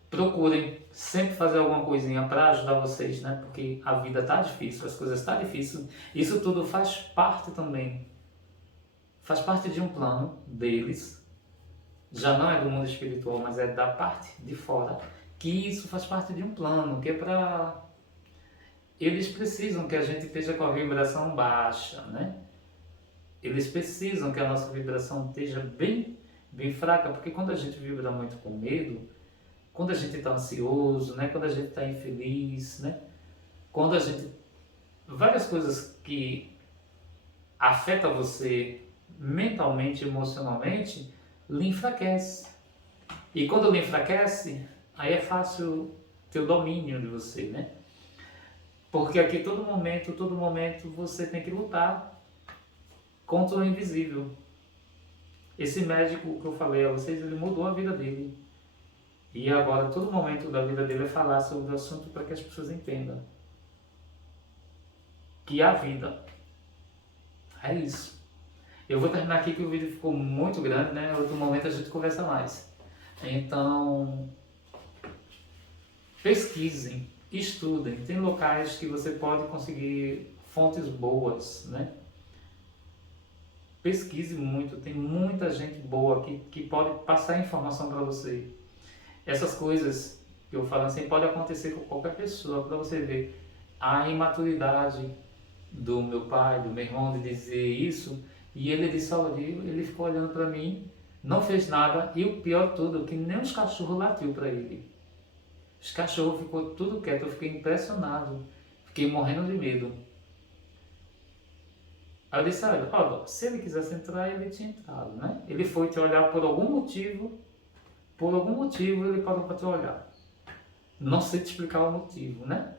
Procurem sempre fazer alguma coisinha para ajudar vocês, né? Porque a vida tá difícil, as coisas tá difíceis. Isso tudo faz parte também. Faz parte de um plano deles. Já não é do mundo espiritual, mas é da parte de fora. que isso faz parte de um plano, que é para... Eles precisam que a gente esteja com a vibração baixa, né? Eles precisam que a nossa vibração esteja bem fraca, porque quando a gente vibra muito com medo, quando a gente está ansioso, né? Quando a gente está infeliz, né? Quando a gente... Várias coisas que afetam você mentalmente, emocionalmente, lhe enfraquece. E quando lhe enfraquece, aí é fácil ter o domínio de você, né? Porque aqui todo momento você tem que lutar contra o invisível. Esse médico que eu falei a vocês, ele mudou a vida dele. E agora todo momento da vida dele é falar sobre o assunto para que as pessoas entendam que a vida é isso. Eu vou terminar aqui que o vídeo ficou muito grande, né? Em outro momento a gente conversa mais. Então, pesquisem, estudem. Tem locais que você pode conseguir fontes boas, né? Pesquise muito, tem muita gente boa que pode passar informação para você. Essas coisas que eu falo assim, pode acontecer com qualquer pessoa, para você ver a imaturidade do meu pai, do meu irmão, de dizer isso, e ele disse ao vivo, ele ficou olhando para mim, não fez nada, e o pior de tudo, que nem os cachorros latiu para ele. Os cachorros ficou tudo quieto, eu fiquei impressionado, fiquei morrendo de medo. Aí eu disse, olha, se ele quisesse entrar, ele tinha entrado, né? Ele foi te olhar por algum motivo ele parou para te olhar. Não sei te explicar o motivo, né?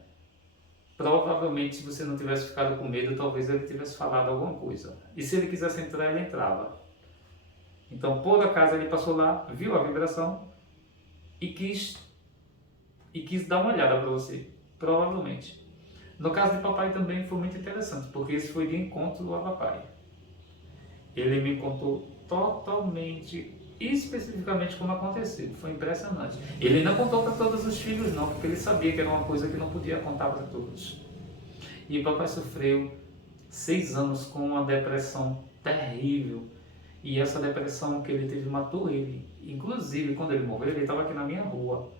Provavelmente, se você não tivesse ficado com medo, talvez ele tivesse falado alguma coisa. E se ele quisesse entrar, ele entrava. Então, por acaso, ele passou lá, viu a vibração e quis dar uma olhada para você. Provavelmente. No caso de papai também foi muito interessante, porque esse foi de encontro a papai. Ele me contou totalmente, especificamente como aconteceu. Foi impressionante. Ele não contou para todos os filhos não, porque ele sabia que era uma coisa que não podia contar para todos. E papai sofreu 6 anos com uma depressão terrível. E essa depressão que ele teve matou ele. Inclusive, quando ele morreu, ele estava aqui na minha rua.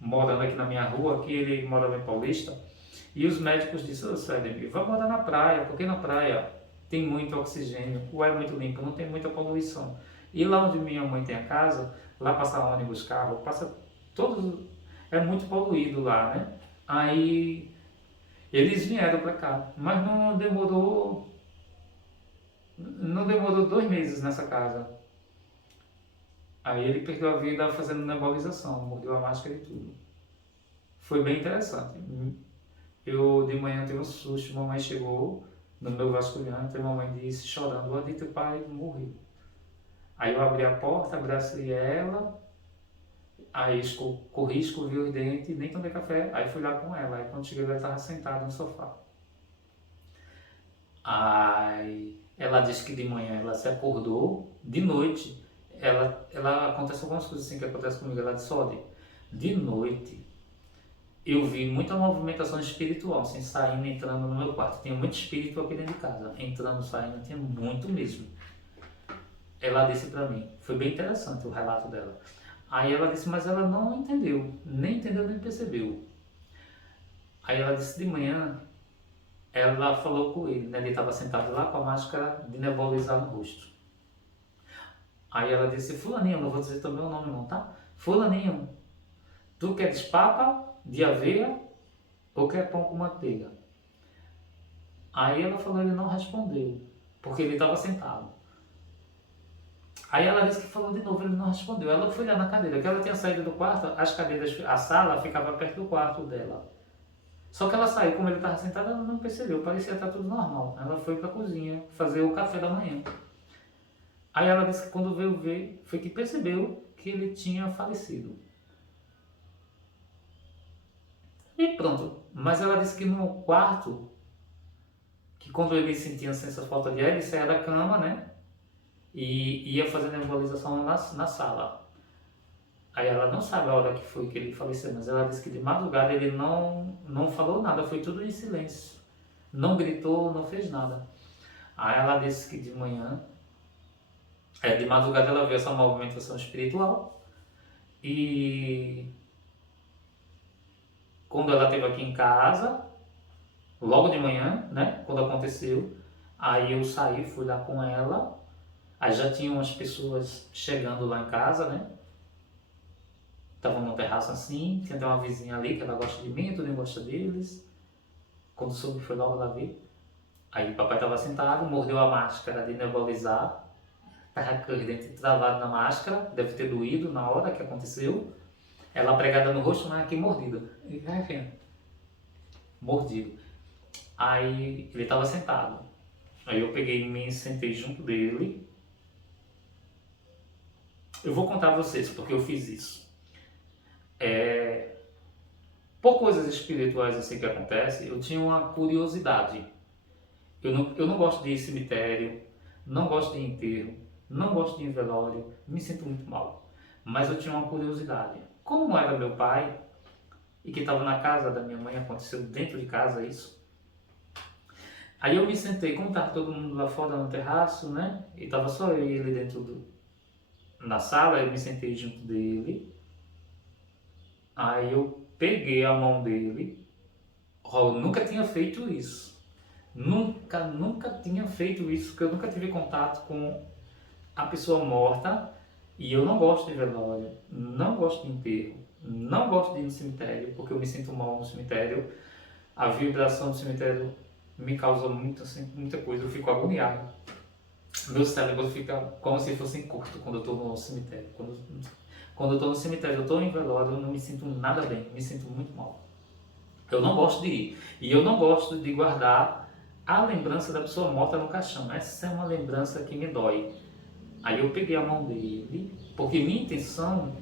Morando aqui na minha rua, que ele morava em Paulista. E os médicos disseram, ô Cédemir, vai morar na praia, porque na praia tem muito oxigênio, o ar é muito limpo, não tem muita poluição. E lá onde minha mãe tem a casa, lá passa ônibus, carro, passa todos... É muito poluído lá, né? Aí eles vieram para cá, mas não demorou 2 meses nessa casa. Aí ele perdeu a vida fazendo nebulização, mordeu a máscara e tudo. Foi bem interessante. Eu de manhã tive um susto, mamãe chegou no meu vasculhante, a mamãe disse chorando, o teu pai morreu. Aí eu abri a porta, abracei ela, aí corri, escovi os dentes, nem tomei café, aí fui lá com ela. Aí quando cheguei ela estava sentada no sofá. Aí ela disse que de manhã ela se acordou, de noite, ela acontece algumas coisas assim que acontecem comigo, ela disse, olha, de noite eu vi muita movimentação espiritual, assim, saindo e entrando no meu quarto. Tinha muito espírito aqui dentro de casa, entrando, saindo, tinha muito mesmo. Ela disse pra mim, foi bem interessante o relato dela. Aí ela disse, mas ela não entendeu, nem percebeu. Aí ela disse, de manhã, ela falou com ele, né? Ele estava sentado lá com a máscara de nebulizar no rosto. Aí ela disse, fulaninho, não vou dizer também o nome não, tá? Fulaninho, tu queres papa de aveia ou quer pão com manteiga? Aí ela falou, ele não respondeu, porque ele estava sentado. Aí ela disse que falou de novo, ele não respondeu. Ela foi lá na cadeira, que ela tinha saído do quarto, as cadeiras, a sala ficava perto do quarto dela. Só que ela saiu, como ele estava sentado, ela não percebeu, parecia estar tudo normal. Ela foi para a cozinha fazer o café da manhã. Aí ela disse que quando veio ver, foi que percebeu que ele tinha falecido. E pronto. Mas ela disse que no quarto, que quando ele sentia essa falta de ar, ele saía da cama, né? E ia fazer nebulização na sala. Aí ela não sabe a hora que foi que ele faleceu, mas ela disse que de madrugada ele não falou nada, foi tudo em silêncio. Não gritou, não fez nada. Aí ela disse que de manhã, de madrugada ela viu essa movimentação espiritual e Quando ela esteve aqui em casa, logo de manhã, né? Quando aconteceu, aí eu saí, fui lá com ela. Aí já tinham umas pessoas chegando lá em casa, né? Estavam no terraço assim, tinha até uma vizinha ali que ela gosta de mim, eu também gosto deles. Quando soube, foi logo lá ver. Aí o papai estava sentado, mordeu a máscara de nebulizar, estava com os dentes travados na máscara, deve ter doído na hora que aconteceu. Ela pregada no rosto, mas aqui mordida. E, enfim, mordido. Aí ele estava sentado. Aí eu peguei e me sentei junto dele. Eu vou contar a vocês porque eu fiz isso. Por coisas espirituais assim que acontece, eu tinha uma curiosidade. Eu não gosto de ir em cemitério, não gosto de ir em enterro, não gosto de ir em velório, me sinto muito mal. Mas eu tinha uma curiosidade. Como era meu pai, e que estava na casa da minha mãe, aconteceu dentro de casa isso. Aí eu me sentei, como estava todo mundo lá fora no terraço, né? E estava só eu e ele na sala, eu me sentei junto dele. Aí eu peguei a mão dele. Eu nunca tinha feito isso. Nunca tinha feito isso, porque eu nunca tive contato com a pessoa morta. E eu não gosto de velório, não gosto de enterro, não gosto de ir no cemitério, porque eu me sinto mal no cemitério. A vibração do cemitério me causa muita coisa, eu fico agoniado. Meu cérebro fica como se fosse curto quando eu estou no cemitério. Quando eu estou no cemitério, eu estou em velório, eu não me sinto nada bem, me sinto muito mal. Eu não gosto de ir. E eu não gosto de guardar a lembrança da pessoa morta no caixão. Essa é uma lembrança que me dói. Aí eu peguei a mão dele, porque minha intenção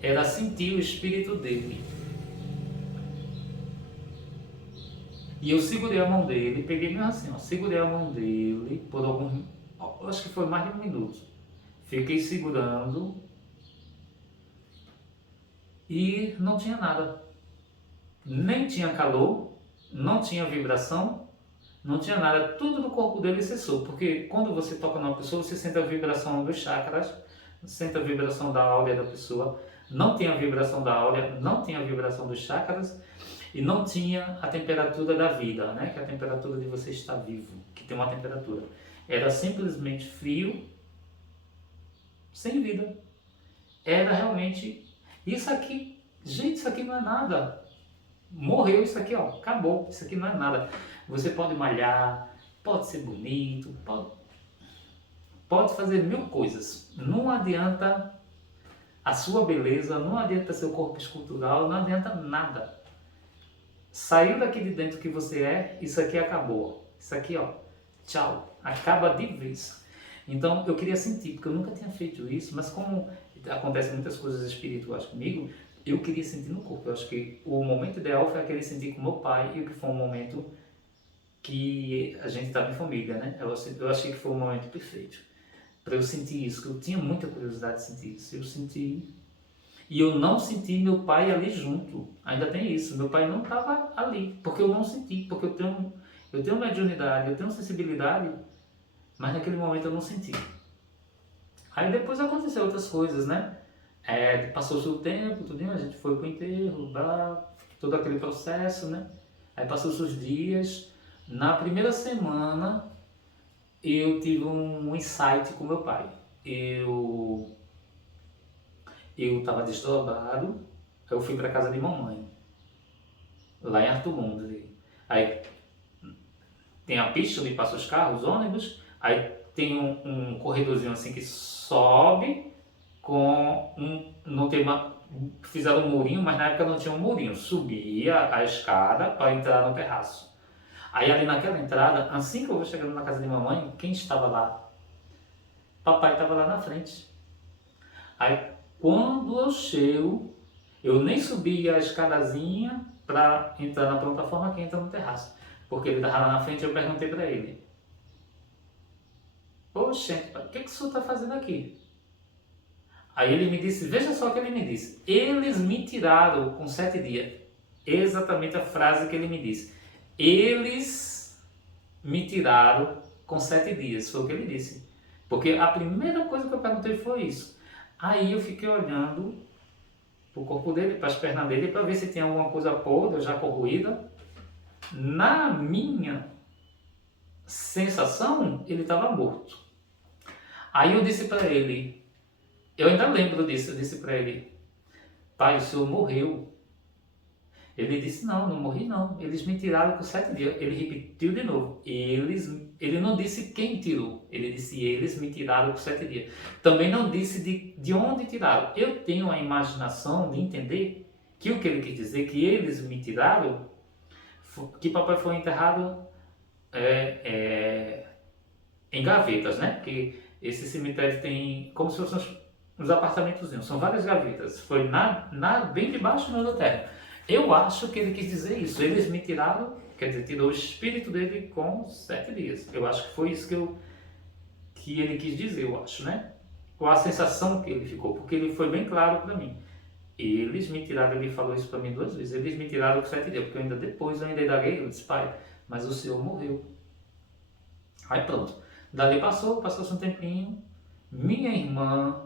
era sentir o espírito dele. E eu segurei a mão dele, peguei mesmo assim, ó, segurei a mão dele por acho que foi mais de 1 minuto. Fiquei segurando e não tinha nada. Nem tinha calor, não tinha vibração, não tinha nada. Tudo no corpo dele cessou, porque quando você toca numa pessoa, você sente a vibração dos chakras, sente a vibração da áurea da pessoa. Não tem a vibração da áurea, não tem a vibração dos chakras e não tinha a temperatura da vida, né? Que é a temperatura de você estar vivo, que tem uma temperatura. Era simplesmente frio, sem vida. Era realmente isso aqui. Gente, isso aqui não é nada. Morreu isso aqui, ó, acabou. Isso aqui não é nada. Você pode malhar, pode ser bonito, pode fazer 1000 coisas. Não adianta a sua beleza, não adianta seu corpo escultural, não adianta nada. Saiu daqui de dentro que você é, isso aqui acabou. Isso aqui, ó, tchau, acaba de vez. Então eu queria sentir, porque eu nunca tinha feito isso, mas como acontecem muitas coisas espirituais comigo, eu queria sentir no corpo. Eu acho que o momento ideal foi aquele sentir com meu pai, e o que foi um momento que a gente estava em família, né? Eu achei que foi um momento perfeito para eu sentir isso, que eu tinha muita curiosidade de sentir isso. Eu senti. E eu não senti meu pai ali junto. Ainda tem isso. Meu pai não estava ali, porque eu não senti, porque eu tenho mediunidade, eu tenho sensibilidade, mas naquele momento eu não senti. Aí depois aconteceu outras coisas, né? Passou-se o tempo, tudo, a gente foi pro enterro, todo aquele processo, né? Aí passou-se os dias. Na primeira semana eu tive um insight com meu pai. Eu estava desdobrado, eu fui para casa de mamãe, lá em Arthur Mundes. Aí tem a pista onde passam os carros, os ônibus, aí tem um corredorzinho assim que sobe com não tem fizeram um murinho, mas na época não tinha um murinho, subia a escada para entrar no terraço. Aí ali naquela entrada, assim que eu vou chegando na casa de mamãe, quem estava lá? Papai estava lá na frente. Aí quando eu chego, eu nem subi a escadazinha para entrar na plataforma que entra no terraço, porque ele estava lá na frente. Eu perguntei para ele: "Oxente, o que o senhor está fazendo aqui?" Aí ele me disse, veja só o que ele me disse: "Eles me tiraram com 7 dias." Exatamente a frase que ele me disse: "Eles me tiraram com 7 dias." Foi o que ele disse. Porque a primeira coisa que eu perguntei foi isso. Aí eu fiquei olhando o corpo dele, para as pernas dele, para ver se tinha alguma coisa podre, já corroída. Na minha sensação, ele estava morto. Aí eu disse para ele, eu ainda lembro disso, eu disse para ele, pai, o senhor morreu. Ele disse, não, não morri não, eles me tiraram por 7 dias. Ele repetiu de novo, ele não disse quem tirou, ele disse, eles me tiraram por 7 dias. Também não disse de onde tiraram. Eu tenho a imaginação de entender que o que ele quis dizer, que eles me tiraram, que papai foi enterrado em gavetas, né? Que esse cemitério tem como se fossem uns apartamentozinhos, são várias gavetas. Foi bem debaixo da terra. Eu acho que ele quis dizer isso. Eles me tiraram, quer dizer, tirou o espírito dele com 7 dias. Eu acho que foi isso que ele quis dizer, eu acho, né? Ou a sensação que ele ficou, porque ele foi bem claro para mim. Eles me tiraram, ele falou isso para mim 2 vezes, eles me tiraram com 7 dias, porque depois eu ainda indaguei, eu disse, pai, mas o senhor morreu. Aí pronto. Dali passou-se um tempinho, minha irmã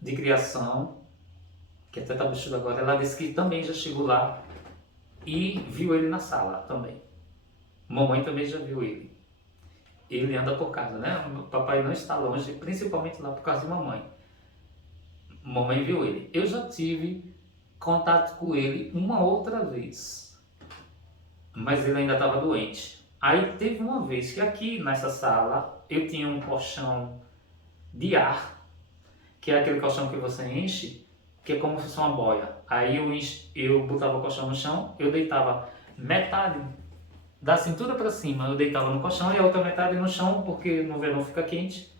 de criação, que até está vestida agora, ela disse que também já chegou lá e viu ele na sala também. Mamãe também já viu ele. Ele anda por casa, né? O papai não está longe, principalmente lá por causa de mamãe. Mamãe viu ele. Eu já tive contato com ele uma outra vez, mas ele ainda estava doente. Aí teve uma vez que aqui nessa sala eu tinha um colchão de ar, que é aquele colchão que você enche, que é como se fosse uma boia. Aí eu botava o colchão no chão, eu deitava metade da cintura para cima, eu deitava no colchão e a outra metade no chão, porque no verão fica quente.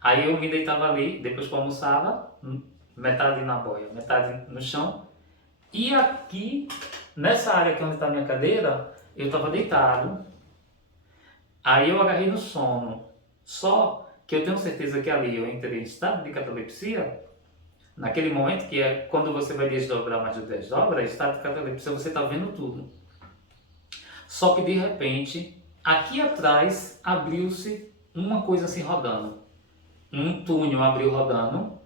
Aí eu me deitava ali, depois que eu almoçava, metade na boia, metade no chão. E aqui, nessa área aqui onde está a minha cadeira, eu estava deitado. Aí eu agarrei no sono. Só que eu tenho certeza que ali eu entrei em estado de catalepsia. Naquele momento, que é quando você vai desdobrar mais de 10 dobras, estado de catalepsia, você está vendo tudo. Só que de repente, aqui atrás, abriu-se uma coisa assim rodando. Um túnel abriu rodando,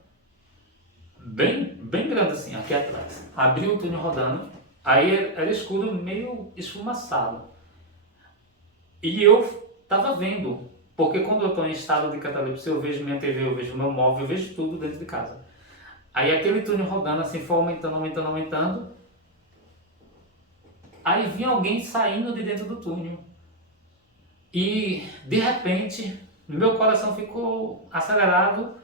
bem grande assim, aqui atrás. Abriu o túnel rodando, aí era escuro, meio esfumaçado. E eu estava vendo, porque quando eu estou em estado de catalepsia, eu vejo minha TV, eu vejo meu móvel, eu vejo tudo dentro de casa. Aí aquele túnel rodando assim, foi aumentando. Aí vinha alguém saindo de dentro do túnel. E de repente, meu coração ficou acelerado,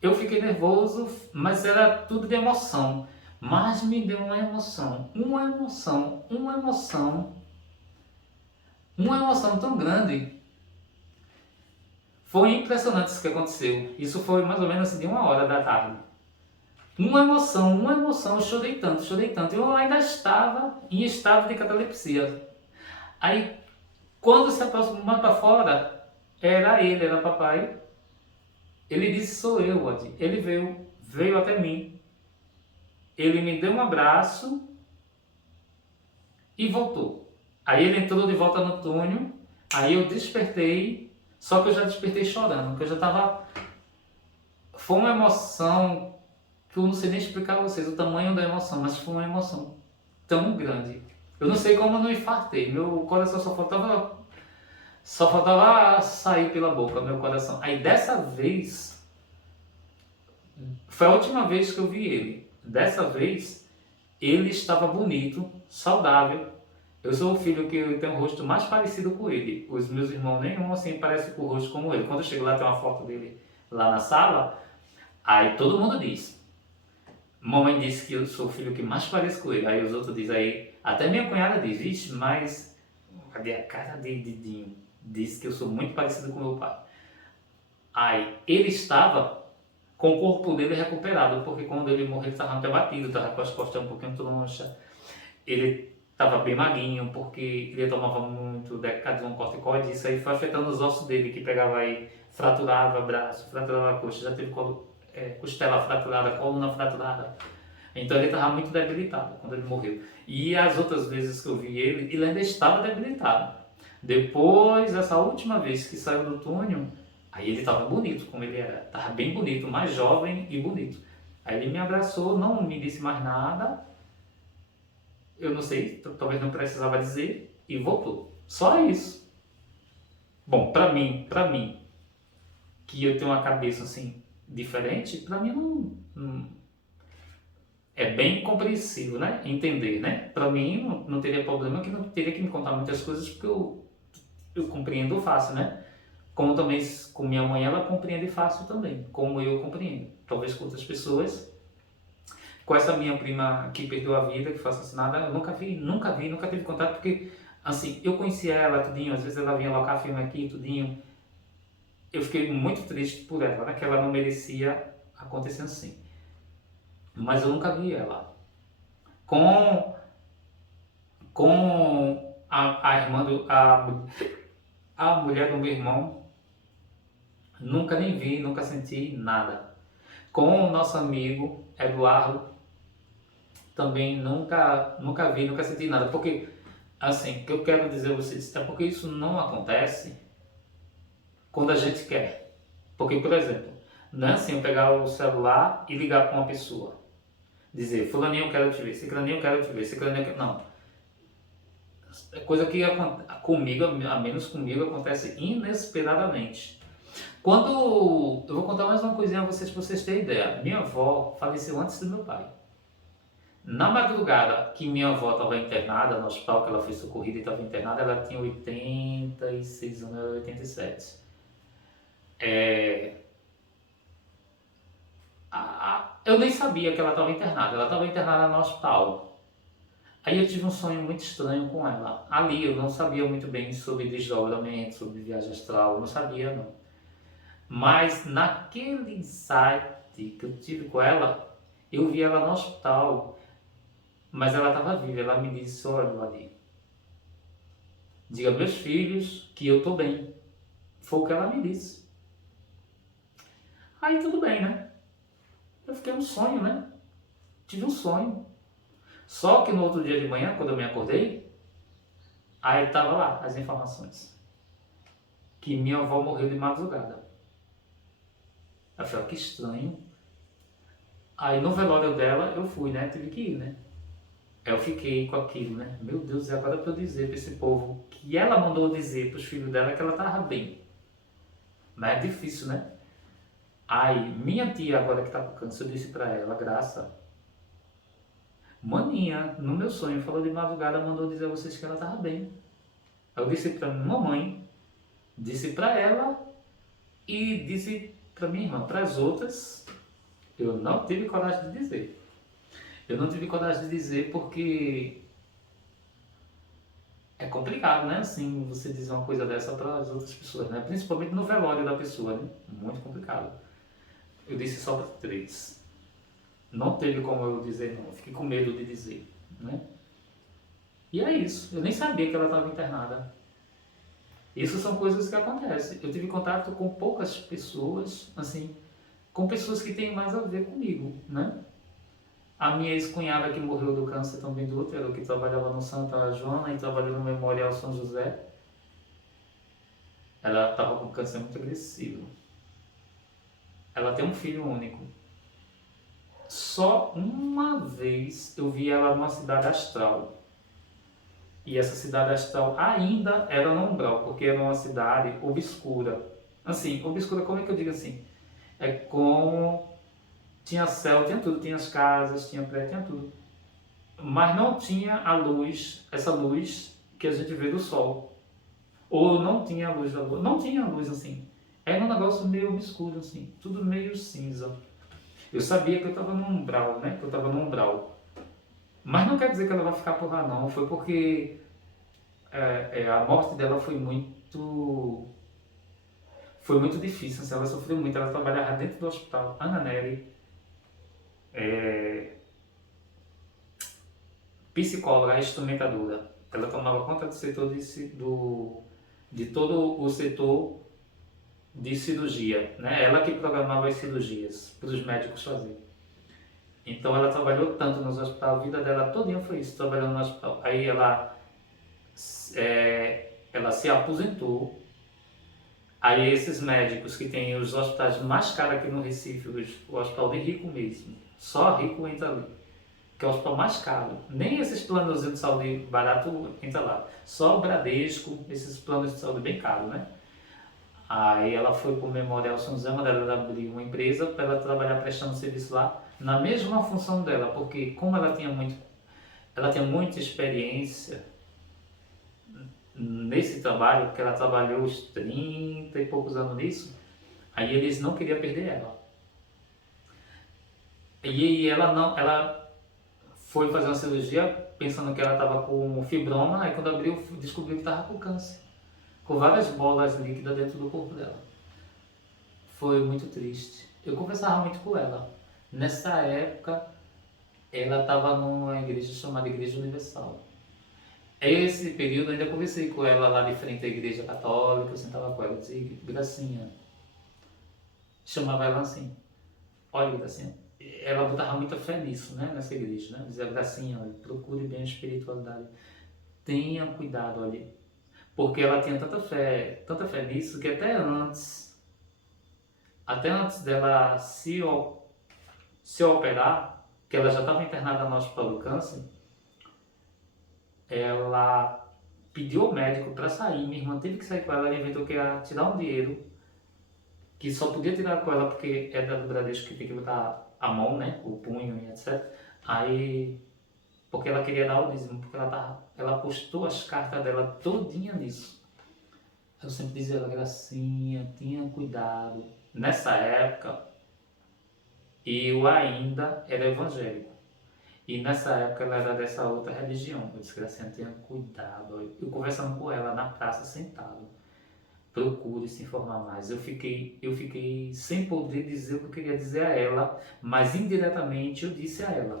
eu fiquei nervoso, mas era tudo de emoção. Mas me deu uma emoção tão grande. Foi impressionante isso que aconteceu. Isso foi mais ou menos de 1h da tarde. Uma emoção, eu chorei tanto. Eu ainda estava em estado de catalepsia. Aí, quando se aproximou mais para fora, era papai. Ele disse, sou eu, Odi. Ele veio até mim. Ele me deu um abraço e voltou. Aí ele entrou de volta no túnel, aí eu despertei, só que eu já despertei chorando, porque eu já estava... Foi uma emoção que eu não sei nem explicar a vocês o tamanho da emoção, mas foi uma emoção tão grande. Eu não sei como eu não infartei, meu coração só faltava sair pela boca, meu coração. Aí dessa vez, foi a última vez que eu vi ele. Dessa vez, ele estava bonito, saudável. Eu sou o filho que tem o rosto mais parecido com ele. Os meus irmãos nenhum assim parece com o rosto como ele. Quando eu chego lá, tem uma foto dele lá na sala, aí todo mundo diz. Mamãe disse que eu sou o filho que mais parece com ele. Aí os outros dizem aí, até minha cunhada diz, vixe, mas cadê a cara de Didinho? Diz que eu sou muito parecido com meu pai. Aí ele estava com o corpo dele recuperado, porque quando ele morreu ele estava muito abatido, estava com as costas um pouquinho toda mancha. Ele estava bem magrinho, porque ele tomava muito Decadron, corticoide, isso aí foi afetando os ossos dele, que pegava aí, fraturava braço, fraturava coxa, já teve costela fraturada, coluna fraturada. Então ele estava muito debilitado quando ele morreu. E as outras vezes que eu vi ele ainda estava debilitado. Depois, essa última vez que saiu do túnel, aí ele estava bonito como ele era. Estava bem bonito, mais jovem e bonito. Aí ele me abraçou, não me disse mais nada, eu não sei, talvez não precisava dizer, e voltou. Só isso. Bom, pra mim, que eu tenho uma cabeça assim, diferente, pra mim é bem compreensível, né? Entender, né? Pra mim não teria problema, que não teria que me contar muitas coisas, porque eu compreendo fácil, né? Como também com minha mãe, ela compreende fácil também, como eu compreendo. Talvez com outras pessoas. Com essa minha prima que perdeu a vida, que foi assassinada, eu nunca tive contato, porque, assim, eu conhecia ela tudinho, às vezes ela vinha alocar filme aqui, tudinho. Eu fiquei muito triste por ela, né? Que ela não merecia acontecer assim. Mas eu nunca vi ela. Com, com a irmã a mulher do meu irmão, nunca nem vi, nunca senti nada. Com o nosso amigo Eduardo, também nunca vi, nunca senti nada. Porque, assim, o que eu quero dizer a vocês é porque isso não acontece quando a gente quer. Porque, por exemplo, não é assim eu pegar o celular e ligar para uma pessoa, dizer, fulaninho eu quero te ver, ciclaninho eu quero te ver, ciclaninho eu quero... Não. É coisa que comigo, a menos comigo, acontece inesperadamente. Quando... Eu vou contar mais uma coisinha a vocês, para vocês terem ideia. Minha avó faleceu antes do meu pai. Na madrugada que minha avó estava internada no hospital, que ela foi socorrida e estava internada, ela tinha 86 anos, 87. É, eu nem sabia que ela estava internada no hospital. Aí eu tive um sonho muito estranho com ela. Ali eu não sabia muito bem sobre desdobramento, sobre viagem astral, eu não sabia não. Mas naquele insight que eu tive com ela, eu vi ela no hospital, mas ela estava viva. Ela me disse, olha, Vladir, diga aos meus filhos que eu estou bem. Foi o que ela me disse. Aí tudo bem, né? Eu fiquei um sonho, né? Tive um sonho. Só que no outro dia de manhã, quando eu me acordei, aí tava lá as informações. Que minha avó morreu de madrugada. Eu falei, que estranho. Aí no velório dela eu fui, né? Tive que ir, né? Aí eu fiquei com aquilo, né? Meu Deus, e agora pra eu dizer pra esse povo que ela mandou dizer pros filhos dela que ela tava bem. Mas é difícil, né? Aí, minha tia agora que tá com câncer, eu disse pra ela, Graça, maninha, no meu sonho, falou de madrugada, mandou dizer a vocês que ela tava bem. Aí eu disse pra minha mamãe, disse pra ela e disse pra minha irmã. Para as outras, eu não tive coragem de dizer. Eu não tive coragem de dizer porque é complicado, né? Assim, você dizer uma coisa dessa para as outras pessoas, né? Principalmente no velório da pessoa, né? Muito complicado. Eu disse só para três. Não teve como eu dizer não. Fiquei com medo de dizer, né? E é isso. Eu nem sabia que ela estava internada. Isso são coisas que acontecem. Eu tive contato com poucas pessoas, assim, com pessoas que têm mais a ver comigo, né? A minha ex-cunhada que morreu do câncer também do útero, que trabalhava no Santa Joana e trabalhou no Memorial São José, ela estava com câncer muito agressivo. Ela tem um filho único. Só uma vez eu vi ela numa cidade astral. E essa cidade astral ainda era no umbral, porque era uma cidade obscura. Assim, obscura, como é que eu digo assim? É como tinha céu, tinha tudo, tinha as casas, tinha prédio, tinha tudo. Mas não tinha a luz, essa luz que a gente vê do sol. Ou não tinha a luz da lua, não tinha a luz assim. Era um negócio meio obscuro assim, tudo meio cinza. Eu sabia que eu estava no umbral, né? Que eu estava no umbral. Mas não quer dizer que ela vai ficar por lá não, foi porque a morte dela foi muito difícil, assim, ela sofreu muito, ela trabalhava dentro do hospital. Ana Nery, é, psicóloga, instrumentadora. Ela tomava conta do setor de todo o setor de cirurgia, né? Ela que programava as cirurgias para os médicos fazerem. Então ela trabalhou tanto nos hospitais, a vida dela todinha foi isso, trabalhando no hospital. Aí ela se aposentou. Aí esses médicos que têm os hospitais mais caros aqui no Recife, o hospital de rico mesmo, Só rico entra ali. Que é o hospital mais caro. Nem esses planos de saúde barato entra lá. Só o Bradesco, esses planos de saúde bem caros, né? Aí ela foi para o Memorial São José, mandar ela abrir uma empresa para ela trabalhar prestando serviço lá na mesma função dela, porque como ela tinha muita experiência nesse trabalho, porque ela trabalhou os 30 e poucos anos nisso, aí eles não queriam perder ela. E ela não, ela foi fazer uma cirurgia pensando que ela estava com fibroma, aí quando abriu descobriu que estava com câncer, com várias bolas líquidas dentro do corpo dela. Foi muito triste. Eu conversava muito com ela. Nessa época, ela estava numa igreja chamada Igreja Universal. Esse período eu ainda conversei com ela lá de frente à igreja católica, eu sentava com ela, dizia, Gracinha, chamava ela assim, olha Gracinha, ela botava muita fé nisso, né, nessa igreja, né, dizia Gracinha, olha, procure bem a espiritualidade, tenha cuidado, olha, porque ela tinha tanta fé nisso, que até antes dela se operar, que ela já estava internada no hospital do câncer, ela pediu ao médico para sair, minha irmã teve que sair com ela, ela inventou que ia tirar um dinheiro, que só podia tirar com ela porque era do Bradesco que tem que botar a mão, né, o punho e etc. Aí, porque ela queria dar o dízimo, porque ela postou as cartas dela todinha nisso. Eu sempre dizia a ela, Gracinha, tenha cuidado. Nessa época, eu ainda era evangélico. E nessa época ela era dessa outra religião. Eu disse, Gracinha, tenha cuidado. Eu conversando com ela na praça, sentado. Procure se informar mais. Eu fiquei sem poder dizer o que eu queria dizer a ela, mas indiretamente eu disse a ela.